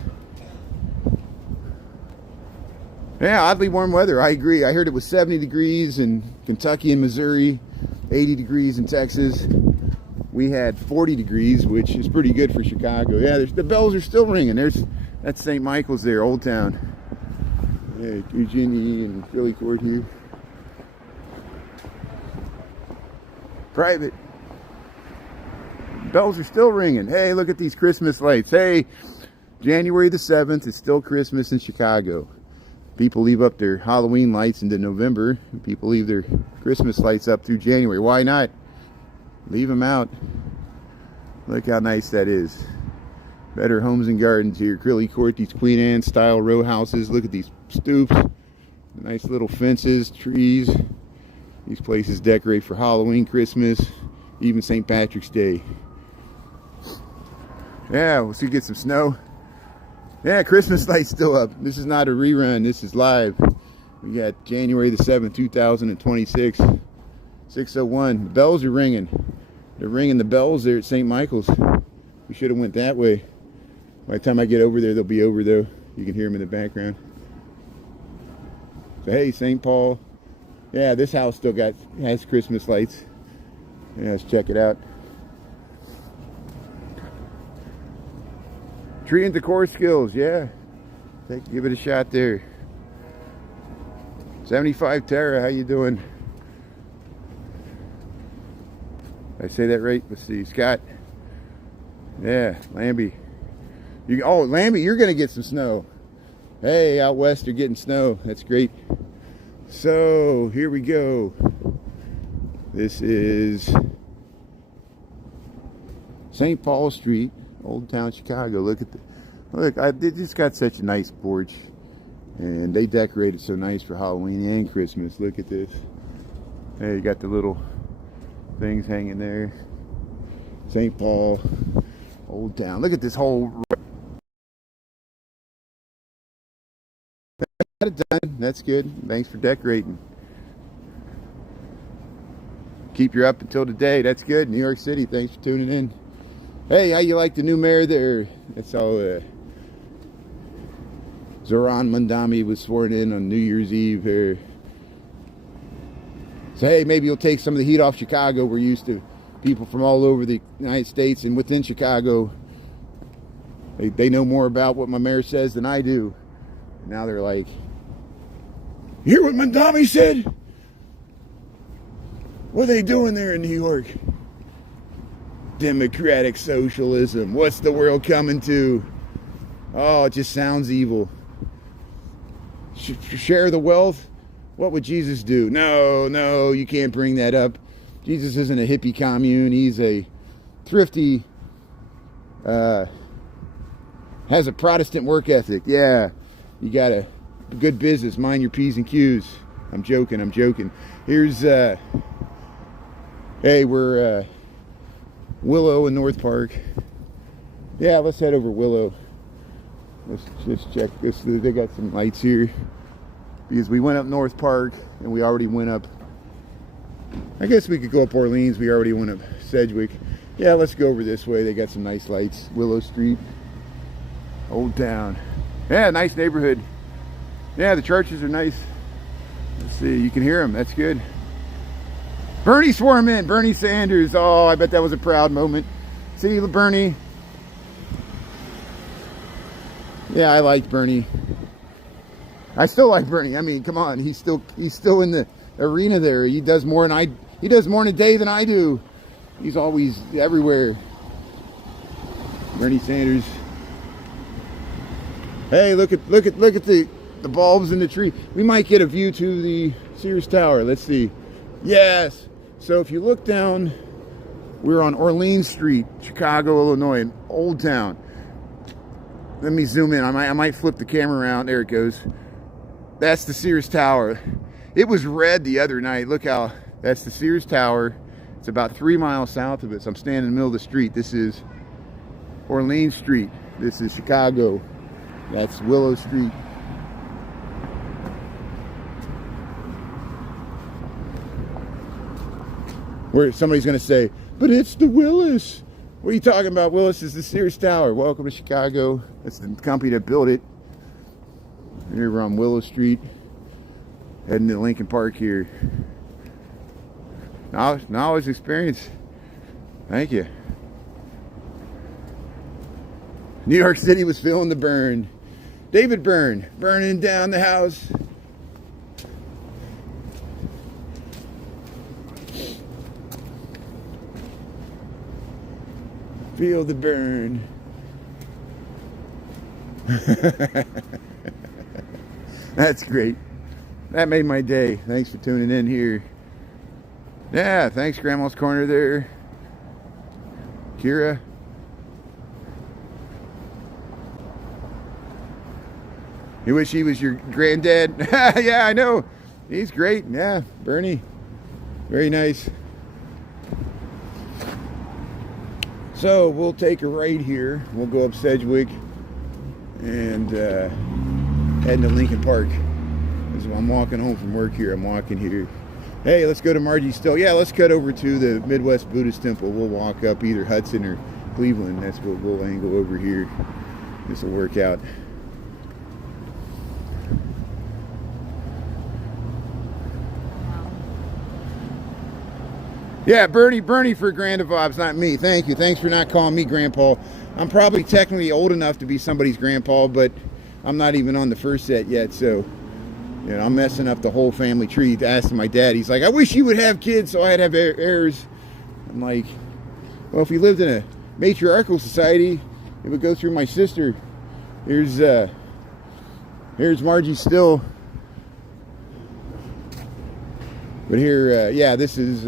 Yeah, oddly warm weather. I agree. I heard it was 70 degrees in Kentucky and Missouri, 80 degrees in Texas. We had 40 degrees, which is pretty good for Chicago. Yeah, the bells are still ringing. That's St. Michael's there, Old Town. Yeah, Eugenie and Crilly Court here. Private. Bells are still ringing. Hey, look at these Christmas lights. Hey, January the 7th is still Christmas in Chicago. People leave up their Halloween lights into November. People leave their Christmas lights up through January. Why not? Leave them out. Look how nice that is. Better Homes and Gardens here. Crilly Court, these Queen Anne style row houses. Look at these stoops. Nice little fences, trees. These places decorate for Halloween, Christmas, even St. Patrick's Day. Yeah, we'll see, get some snow. Yeah, Christmas lights still up. This is not a rerun. This is live. We got January the 7th, 2026. 6:01. The bells are ringing. They're ringing the bells there at St. Michael's. We should have went that way. By the time I get over there, they'll be over though. You can hear them in the background. So hey, St. Paul. Yeah, this house still has Christmas lights. Yeah, let's check it out. Tree and decor skills, yeah. Give it a shot there. 75 Terra, how you doing? Did I say that right? Let's see, Scott. Yeah, Lambie. Lambie, you're gonna get some snow. Hey, out west you're getting snow. That's great. So here we go. This is St. Paul Street, Old Town, Chicago. Look, they just got such a nice porch, and they decorated so nice for Halloween and Christmas. Look at this. Hey, you got the little things hanging there. St. Paul, Old Town. Look at this whole. Got it done. That's good. Thanks for decorating. Keep you up until today. That's good. New York City. Thanks for tuning in. Hey, how you like the new mayor there? That's all. Zoran Mandami was sworn in on New Year's Eve here. So hey, maybe you'll take some of the heat off Chicago. We're used to people from all over the United States and within Chicago. They know more about what my mayor says than I do. Now they're like, you hear what Mandami said? What are they doing there in New York? Democratic socialism. What's the world coming to? Oh, it just sounds evil. Share the wealth? What would Jesus do? No, you can't bring that up. Jesus isn't a hippie commune. He's a thrifty, has a Protestant work ethic. Yeah, you got a good business. Mind your P's and Q's. I'm joking. Here's, hey, we're Willow and North Park. Yeah, let's head over Willow. Let's just check this. They got some lights here because we went up North Park and we already went up. I guess we could go up Orleans. We already went up Sedgwick. Yeah, let's go over this way. They got some nice lights. Willow Street, Old Town. Yeah, nice neighborhood. Yeah, the churches are nice. Let's see, you can hear them. That's good. Bernie swarm in. Bernie Sanders. Oh, I bet that was a proud moment. See, Bernie. Yeah, I liked Bernie. I still like Bernie. I mean, come on. He's still in the arena there. He does more in a day than I do. He's always everywhere. Bernie Sanders. Hey, look at the bulbs in the tree. We might get a view to the Sears Tower. Let's see. Yes. So if you look down, we're on Orleans Street, Chicago, Illinois, in Old Town. Let me zoom in. I might flip the camera around. There it goes. That's the Sears Tower. It was red the other night. Look how that's the Sears Tower. It's about 3 miles south of it. So I'm standing in the middle of the street. This is Orleans Street. This is Chicago. That's Willow Street. Where somebody's going to say, but it's the Willis. What are you talking about? Willis is the Sears Tower. Welcome to Chicago. That's the company that built it. Here we're on Willow Street, heading to Lincoln Park here. Knowledge, experience. Thank you. New York City was feeling the burn. David Byrne, burning down the house. Feel the burn. That's great. That made my day. Thanks for tuning in here. Yeah, thanks Grandma's Corner there. Kira. You wish he was your granddad? Yeah, I know. He's great. Yeah, Bernie. Very nice. So we'll take a right here. We'll go up Sedgwick and head to Lincoln Park. I'm walking home from work here. I'm walking here. Hey, let's go to Margie Still. Yeah, let's cut over to the Midwest Buddhist Temple. We'll walk up either Hudson or Cleveland. That's what we'll angle over here. This will work out. Yeah, Bernie for Grand Evobs, not me. Thank you. Thanks for not calling me Grandpa. I'm probably technically old enough to be somebody's grandpa, but I'm not even on the first set yet, so you know, I'm messing up the whole family tree. Asking my dad, he's like, I wish you would have kids so I'd have heirs. I'm like, well, if we lived in a matriarchal society, it would go through my sister. Here's Margie Still. But here, yeah, this is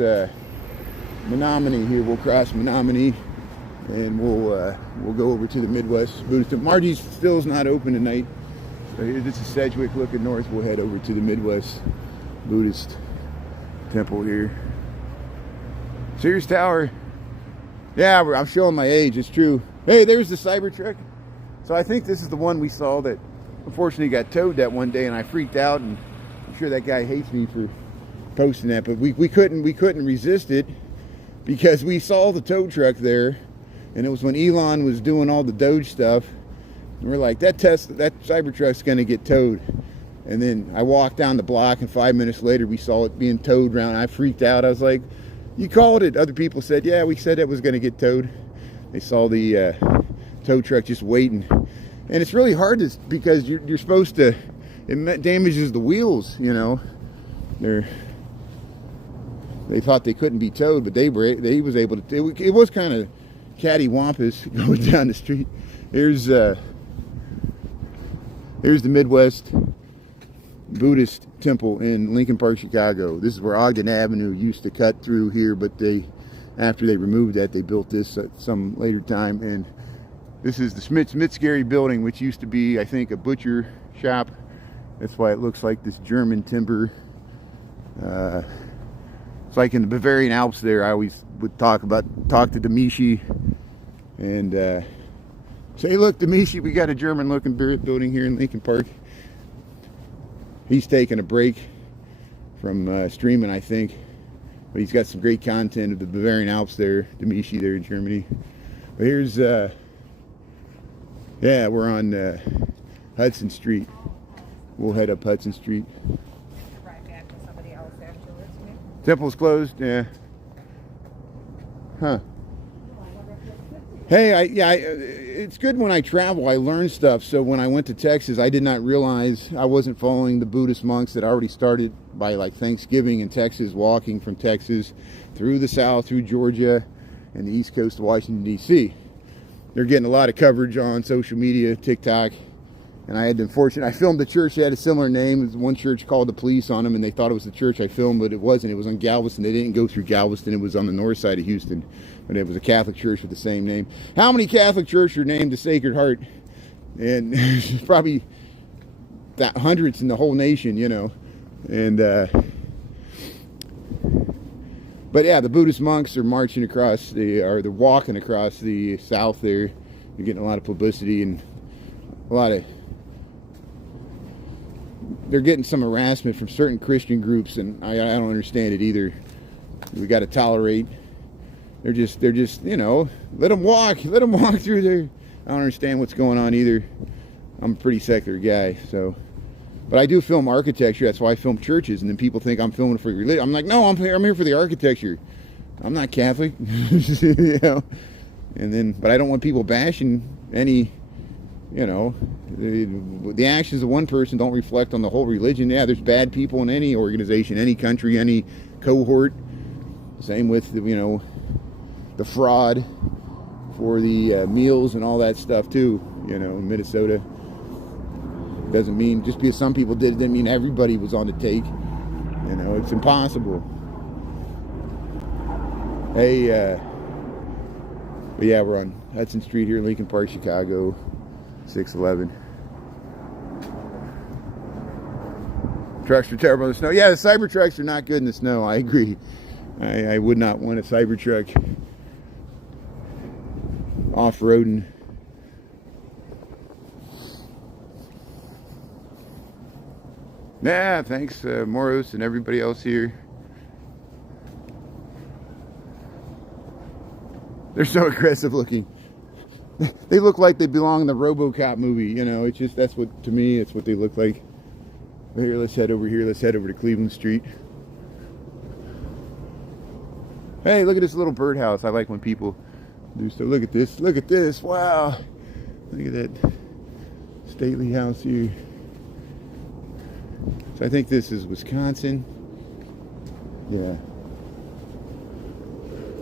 Menominee here. We'll cross Menominee and we'll go over to the Midwest Buddhist. Margie Still's not open tonight. So here, this is Sedgwick looking north. We'll head over to the Midwest Buddhist Temple here. Sears Tower. Yeah, I'm showing my age. It's true. Hey, there's the Cybertruck. So I think this is the one we saw that unfortunately got towed that one day, and I freaked out. And I'm sure that guy hates me for posting that, but we couldn't resist it because we saw the tow truck there, and it was when Elon was doing all the Doge stuff. And we're like, that Cybertruck's going to get towed. And then I walked down the block, and 5 minutes later, we saw it being towed around. I freaked out. I was like, you called it. Other people said, yeah, we said it was going to get towed. They saw the tow truck just waiting. And it's really hard because you're supposed to, it damages the wheels, you know. They thought they couldn't be towed, but they was able to. It was kind of cattywampus going down the street. Here's the Midwest Buddhist Temple in Lincoln Park, Chicago. This is where Ogden Avenue used to cut through here, but after they removed that, they built this at some later time. And this is the Smith-Scary building, which used to be, I think, a butcher shop. That's why it looks like this German timber It's like in the Bavarian Alps there. I always would talk to Demichi and say, look, Demichi, we got a German-looking building here in Lincoln Park. He's taking a break from streaming, I think. But he's got some great content of the Bavarian Alps there, Demichi there in Germany. But here's, yeah, we're on Hudson Street. We'll head up Hudson Street. Right back to somebody else afterwards. Temple's closed, yeah. Huh. Hey, it's good when I travel, I learn stuff. So when I went to Texas, I did not realize I wasn't following the Buddhist monks that already started by like Thanksgiving in Texas, walking from Texas through the South, through Georgia, and the East Coast of Washington, D.C. They're getting a lot of coverage on social media, TikTok. And I had the unfortunate, I filmed the church that had a similar name. One church called the police on them, and they thought it was the church I filmed, but it wasn't. It was on Galveston. They didn't go through Galveston. It was on the north side of Houston. But it was a Catholic church with the same name. How many Catholic churches are named the Sacred Heart? And probably hundreds in the whole nation, you know. And, but yeah, the Buddhist monks are marching across they're walking across the South there. You're getting a lot of publicity and a lot of, they're getting some harassment from certain Christian groups, and I don't understand it either. We got to tolerate. They're just, you know, let them walk through there. I don't understand what's going on either. I'm a pretty secular guy, so, but I do film architecture. That's why I film churches, and then people think I'm filming for religion. I'm like, no, I'm here for the architecture. I'm not Catholic, you know. And then, but I don't want people bashing any. You know, the actions of one person don't reflect on the whole religion. Yeah, there's bad people in any organization, any country, any cohort. Same with, you know, the fraud for the meals and all that stuff too. You know, in Minnesota. Doesn't mean, just because some people did it, didn't mean everybody was on the take. You know, it's impossible. Hey, but yeah, we're on Hudson Street here in Lincoln Park, Chicago. 611. Trucks are terrible in the snow. Yeah, the Cybertrucks are not good in the snow. I agree. I would not want a Cybertruck off-roading. Yeah, thanks Moros and everybody else here. They're so aggressive looking. They look like they belong in the RoboCop movie, you know. It's just, that's what, to me, it's what they look like. Here, let's head over here. Let's head over to Cleveland Street. Hey, look at this little birdhouse. I like when people do stuff. Look at this. Look at this. Wow. Look at that stately house here. So I think this is Wisconsin. Yeah.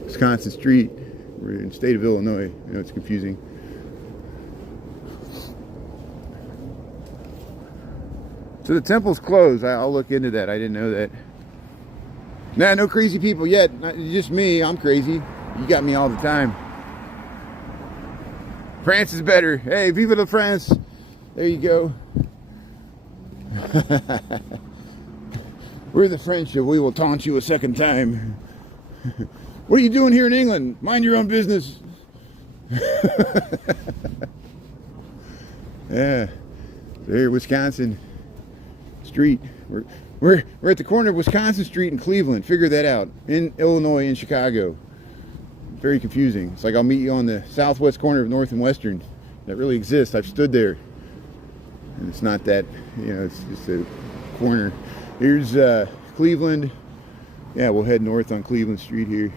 Wisconsin Street. We're in the state of Illinois. I know it's confusing. So the temple's closed. I'll look into that. I didn't know that. Nah, no crazy people yet. Not just me. I'm crazy. You got me all the time. France is better. Hey, vive la France. There you go. We're the French. We will taunt you a second time. What are you doing here in England? Mind your own business. Yeah. So here, Wisconsin Street. We're at the corner of Wisconsin Street and Cleveland. Figure that out. In Illinois and Chicago. Very confusing. It's like I'll meet you on the southwest corner of North and Western. That really exists. I've stood there. And it's not that, you know, it's just a corner. Here's Cleveland. Yeah, we'll head north on Cleveland Street here.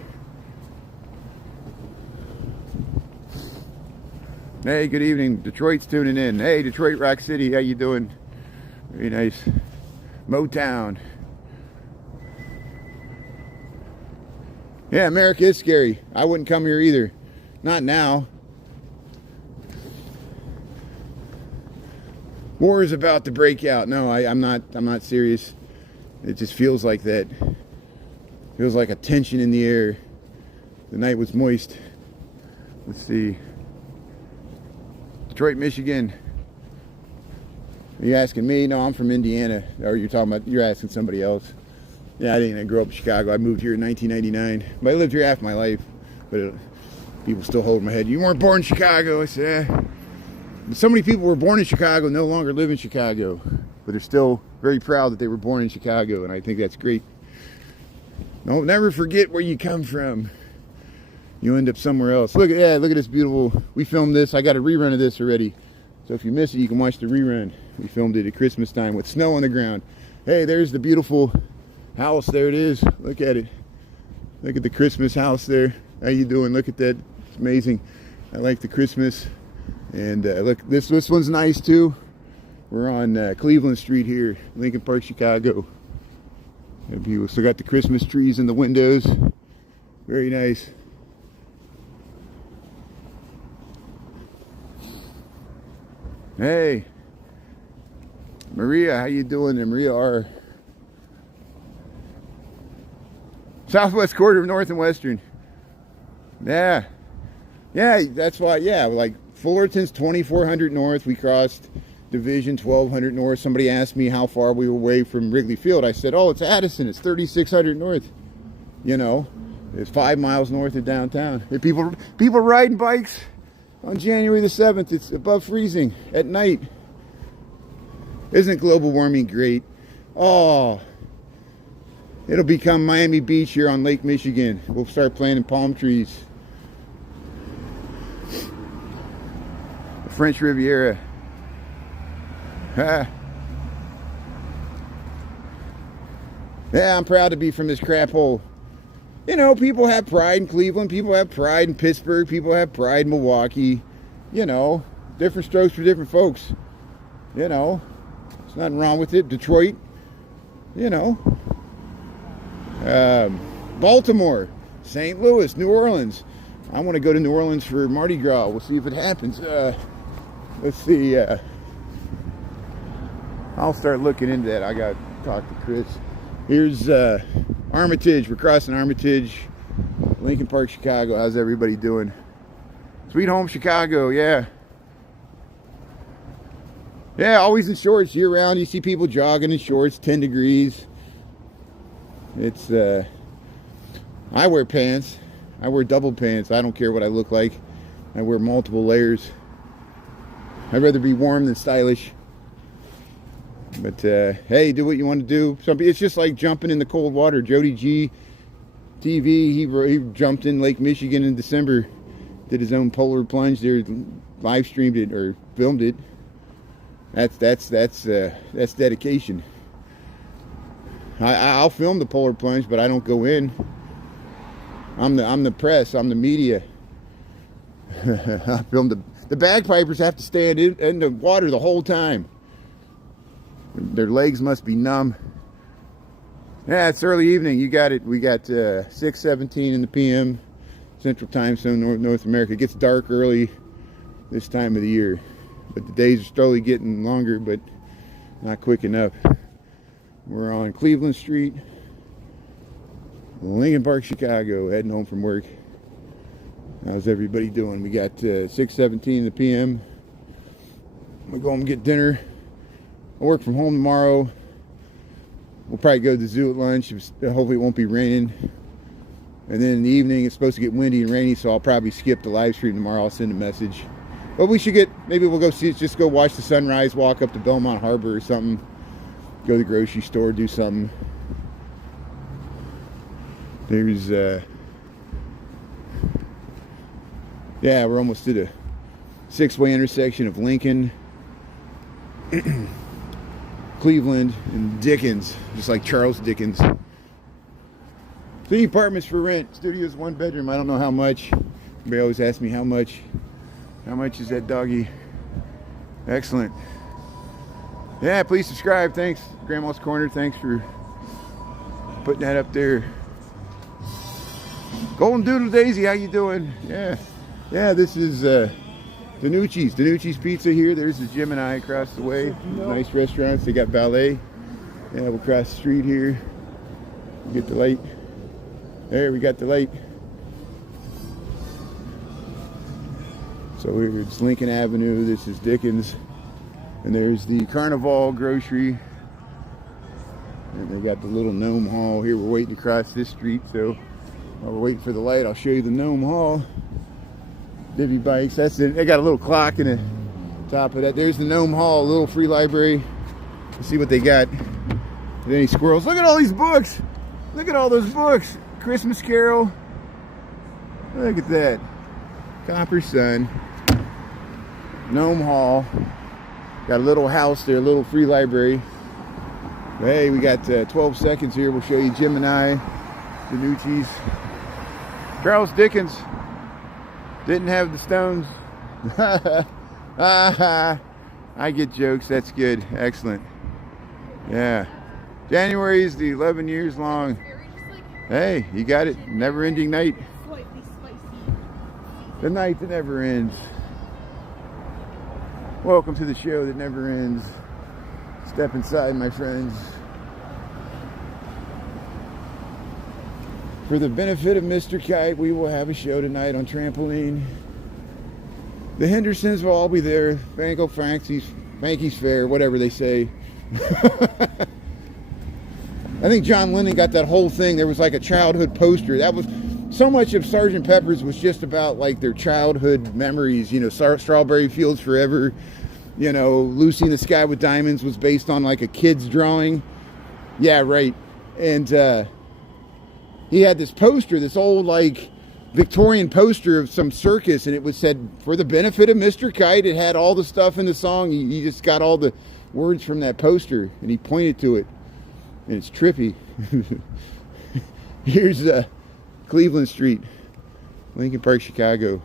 Hey, good evening. Detroit's tuning in. Hey, Detroit Rock City, how you doing? Very nice. Motown. Yeah, America is scary. I wouldn't come here either. Not now. War is about to break out. No, I'm not serious. It just feels like that. Feels like a tension in the air. The night was moist. Let's see. Detroit, Michigan. Are you asking me? No, I'm from Indiana. Or you're asking somebody else. Yeah, I didn't grow up in Chicago. I moved here in 1999. But I lived here half my life. But people still hold my head. You weren't born in Chicago. I said, eh. But so many people were born in Chicago no longer live in Chicago. But they're still very proud that they were born in Chicago. And I think that's great. No, never forget where you come from. You end up somewhere else. Look at that. Look at this beautiful. We filmed this. I got a rerun of this already. So if you miss it, you can watch the rerun. We filmed it at Christmas time with snow on the ground. Hey, there's the beautiful house. There it is. Look at it. Look at the Christmas house there. How you doing? Look at that. It's amazing. I like the Christmas. And look, this one's nice too. We're on Cleveland Street here, Lincoln Park, Chicago. We still got the Christmas trees in the windows. Very nice. Hey, Maria, how you doing there? Maria R. Southwest quarter of North and Western. Yeah, that's why. Yeah, like Fullerton's 2400 North. We crossed Division 1200 North. Somebody asked me how far we were away from Wrigley Field. I said, oh, it's Addison. It's 3600 North. You know, it's 5 miles north of downtown. There are people riding bikes. On January the 7th, it's above freezing at night. Isn't global warming great? Oh, it'll become Miami Beach here on Lake Michigan. We'll start planting palm trees. The French Riviera. Ha. Yeah, I'm proud to be from this crap hole. You know, people have pride in Cleveland, people have pride in Pittsburgh, people have pride in Milwaukee. You know, different strokes for different folks. You know, there's nothing wrong with it. Detroit, you know. Baltimore, St. Louis, New Orleans. I want to go to New Orleans for Mardi Gras. We'll see if it happens. Let's see. I'll start looking into that. I got to talk to Chris. Here's Armitage. We're crossing Armitage, Lincoln Park, Chicago. How's everybody doing? Sweet home Chicago, yeah. Yeah, always in shorts year round. You see people jogging in shorts, 10 degrees. It's, I wear pants. I wear double pants. I don't care what I look like. I wear multiple layers. I'd rather be warm than stylish. But hey, do what you want to do. It's just like jumping in the cold water. Jody G TV, he jumped in Lake Michigan in December, did his own polar plunge there, live streamed it or filmed it. That's dedication. I'll film the polar plunge, but I don't go in. I'm the press. I'm the media. I filmed the bagpipers have to stand in the water the whole time. Their legs must be numb. Yeah, it's early evening. You got it. We got 6:17 in the p.m. Central Time Zone, North America. It gets dark early this time of the year, but the days are slowly getting longer, but not quick enough. We're on Cleveland Street, Lincoln Park, Chicago, heading home from work. How's everybody doing? We got 6:17 in the p.m. We'll go home and get dinner. I work from home tomorrow. We'll probably go to the zoo at lunch. Hopefully it won't be raining. And then in the evening, it's supposed to get windy and rainy, so I'll probably skip the live stream tomorrow. I'll send a message. But we should maybe we'll go just go watch the sunrise, walk up to Belmont Harbor or something. Go to the grocery store, do something. There's, yeah, we're almost to the 6-way intersection of Lincoln, Cleveland, and Dickens, just like Charles Dickens. 3 apartments for rent. Studio's 1 bedroom. I don't know how much. Everybody always asks me how much. How much is that doggy? Excellent. Yeah, please subscribe. Thanks, Grandma's Corner. Thanks for putting that up there. Golden Doodle Daisy, how you doing? Yeah, this is Danucci's Pizza here. There's the Gemini across the way. Nice restaurants. They got ballet. Yeah, we'll cross the street here. Get the light. There, we got the light. So it's Lincoln Avenue. This is Dickens. And there's the Carnival Grocery. And they got the little gnome hall here. We're waiting to cross this street, so while we're waiting for the light, I'll show you the gnome hall. Divvy bikes. That's it. They got a little clock in the top of that. There's the gnome hall, a little free library. Let's see what they got. Any squirrels? Look at all these books. Look at all those books. Christmas Carol. Look at that. Copper Sun. Gnome Hall. Got a little house there, a little free library. Hey, we got 12 seconds here. We'll show you Gemini, Danucci's. Charles Dickens didn't have the stones. I get jokes. That's good. Excellent. Yeah. January is the 11 years long. Hey, you got it. Never-ending night. The night that never ends. Welcome to the show that never ends. Step inside, my friends. For the benefit of Mr. Kite, we will have a show tonight on trampoline. The Hendersons will all be there. Franco Frankie's Fair, whatever they say. I think John Lennon got that whole thing. There was like a childhood poster. That was so much of Sgt. Pepper's was just about like their childhood memories. You know, Strawberry Fields Forever. You know, Lucy in the Sky with Diamonds was based on like a kid's drawing. Yeah, right. And he had this poster, this old like Victorian poster of some circus, and it was said, for the benefit of Mr. Kite. It had all the stuff in the song. He just got all the words from that poster, and he pointed to it. And it's trippy. Here's Cleveland Street, Lincoln Park, Chicago.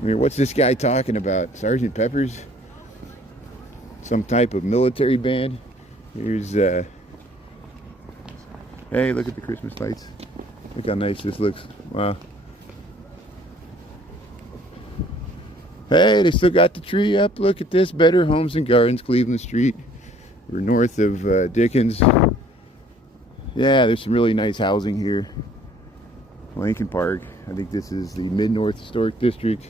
I mean, what's this guy talking about? Sgt. Pepper's? Some type of military band? Here's, hey, look at the Christmas lights. Look how nice this looks. Wow. Hey, they still got the tree up. Look at this. Better Homes and Gardens, Cleveland Street. We're north of Dickens. Yeah, there's some really nice housing here. Lincoln Park. I think this is the Mid-North Historic District.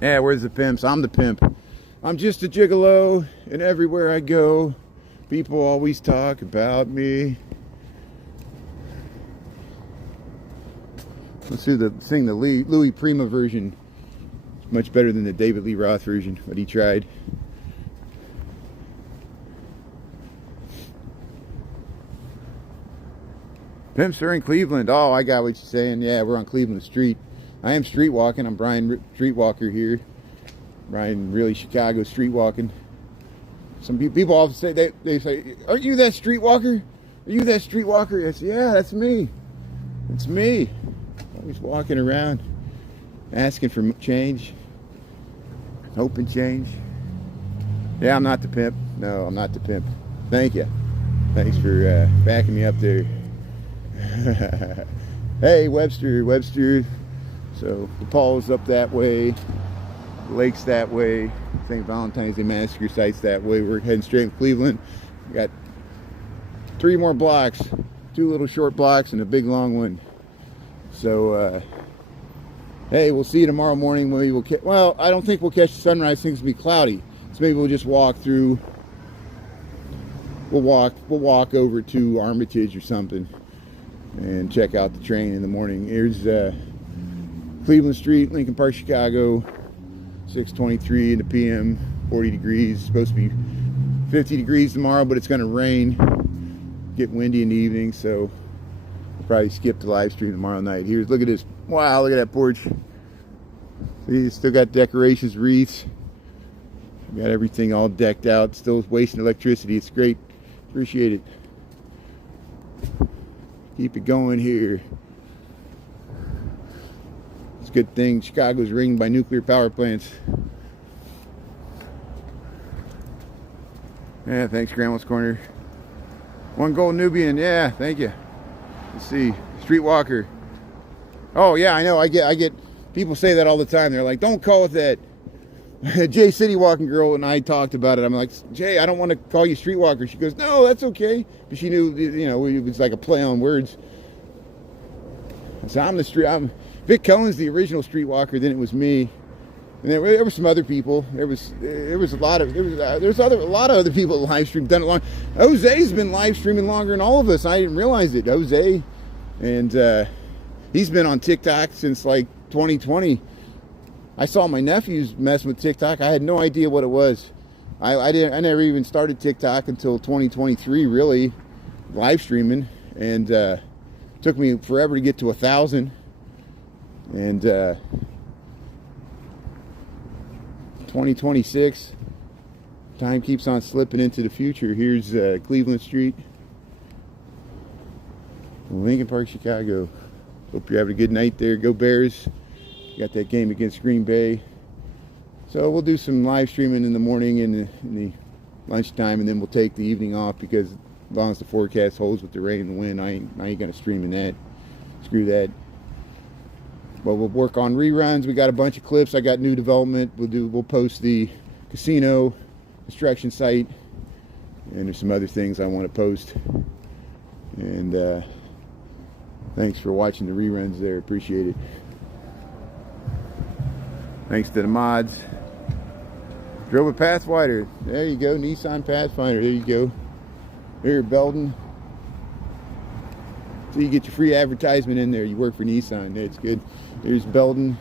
Yeah, where's the pimps? I'm the pimp. I'm just a gigolo, and everywhere I go, people always talk about me. Let's sing the Louis Prima version. It's much better than the David Lee Roth version, but he tried. Pimps are in Cleveland. Oh, I got what you're saying. Yeah, we're on Cleveland Street. I am streetwalking. I'm Brian Streetwalker here. Brian, really Chicago streetwalking. Some people often say, they say, aren't you that streetwalker? Are you that streetwalker? I say, yeah, that's me. It's me. Always walking around, asking for change, hoping change. Yeah, I'm not the pimp. No, I'm not the pimp. Thank you. Thanks for backing me up there. Hey, Webster. So the Paul's up that way, the lake's that way, St. Valentine's Day Massacre site's that way. We're heading straight to Cleveland. We got 3 more blocks, 2 little short blocks and a big long one. So hey, we'll see you tomorrow morning. Well, I don't think we'll catch the sunrise. I think it's gonna be cloudy, so maybe we'll just walk through. We'll walk over to Armitage or something and check out the train in the morning. Here's Cleveland Street, Lincoln Park, Chicago. 6:23 in the PM, 40 degrees. It's supposed to be 50 degrees tomorrow, but it's going to rain, get windy in the evening, so we'll probably skip the live stream tomorrow night. Here's, look at this. Wow, look at that porch. See, still got decorations, wreaths. Got everything all decked out. Still wasting electricity. It's great. Appreciate it. Keep it going here. It's a good thing Chicago's ringed by nuclear power plants. Yeah, thanks, Grandma's Corner. One gold Nubian. Yeah, thank you. Let's see. Streetwalker. Oh yeah, I know. I get people say that all the time. They're like, don't call it that. Jay City Walking Girl and I talked about it. I'm like, Jay, I don't want to call you Streetwalker. She goes, no, that's okay. But she knew, you know, it was like a play on words. So I'm Vic Cohen's the original Streetwalker. Then it was me. And there were some other people. There was a lot of a lot of other people that live streamed, done it long. Jose's been live streaming longer than all of us. I didn't realize it. Jose, and he's been on TikTok since like 2020. I saw my nephews messing with TikTok. I had no idea what it was. I never even started TikTok until 2023, really, live streaming, and took me forever to get to 1,000. And 2026, time keeps on slipping into the future. Here's Cleveland Street, Lincoln Park, Chicago. Hope you're having a good night there. Go Bears. Got that game against Green Bay. So we'll do some live streaming in the morning and in the lunchtime, and then we'll take the evening off, because as long as the forecast holds with the rain and the wind, I ain't gonna stream in that. Screw that. But we'll work on reruns. We got a bunch of clips. I got new development. We'll post the casino construction site, and there's some other things I want to post. And thanks for watching the reruns there. Appreciate it. Thanks to the mods. Drove a Pathfinder. There you go, Nissan Pathfinder. There you go. Here, Belden. So you get your free advertisement in there. You work for Nissan. It's good. Here's Belden.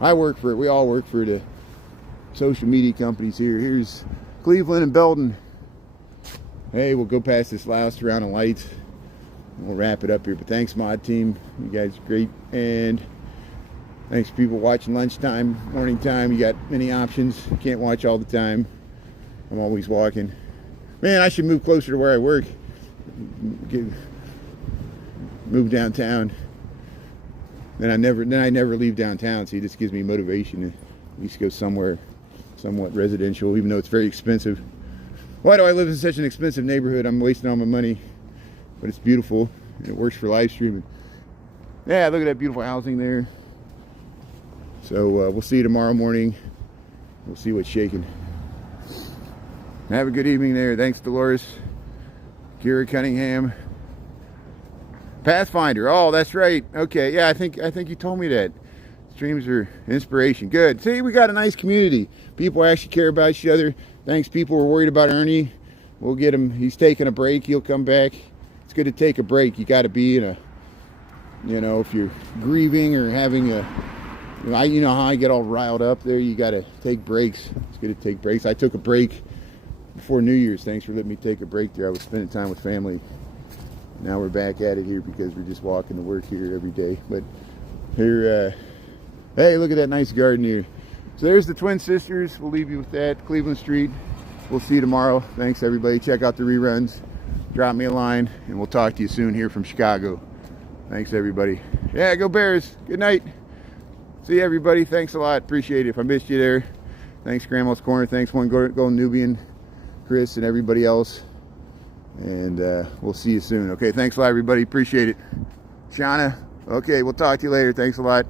I work for it. We all work for the social media companies here. Here's Cleveland and Belden. Hey, we'll go past this last round of lights. We'll wrap it up here. But thanks, mod team. You guys are great. And thanks, people watching lunchtime, morning time. You got many options. You can't watch all the time. I'm always walking. Man, I should move closer to where I work. Move downtown. Then I never leave downtown. See, this gives me motivation to at least go somewhere somewhat residential, even though it's very expensive. Why do I live in such an expensive neighborhood? I'm wasting all my money, but it's beautiful and it works for live streaming. Yeah, look at that beautiful housing there. So we'll see you tomorrow morning. We'll see what's shaking. Have a good evening there. Thanks, Dolores. Kira Cunningham. Pathfinder. Oh, that's right. Okay, yeah, I think you told me that. Streams are inspiration. Good. See, we got a nice community. People actually care about each other. Thanks. People were worried about Ernie. We'll get him. He's taking a break. He'll come back. It's good to take a break. You got to be in a, you know, if you're grieving or having a, you know how I get all riled up there. You got to take breaks. It's good to take breaks. I took a break before New Year's. Thanks for letting me take a break there. I was spending time with family. Now we're back at it here because we're just walking to work here every day. But here, hey, look at that nice garden here. So there's the Twin Sisters. We'll leave you with that. Cleveland Street. We'll see you tomorrow. Thanks, everybody. Check out the reruns. Drop me a line, and we'll talk to you soon here from Chicago. Thanks, everybody. Yeah, go Bears. Good night. See you, everybody. Thanks a lot. Appreciate it. If I missed you there, thanks, Grandma's Corner. Thanks, One Golden Nubian, Chris, and everybody else. And we'll see you soon. Okay, thanks a lot, everybody. Appreciate it. Shauna, okay, we'll talk to you later. Thanks a lot.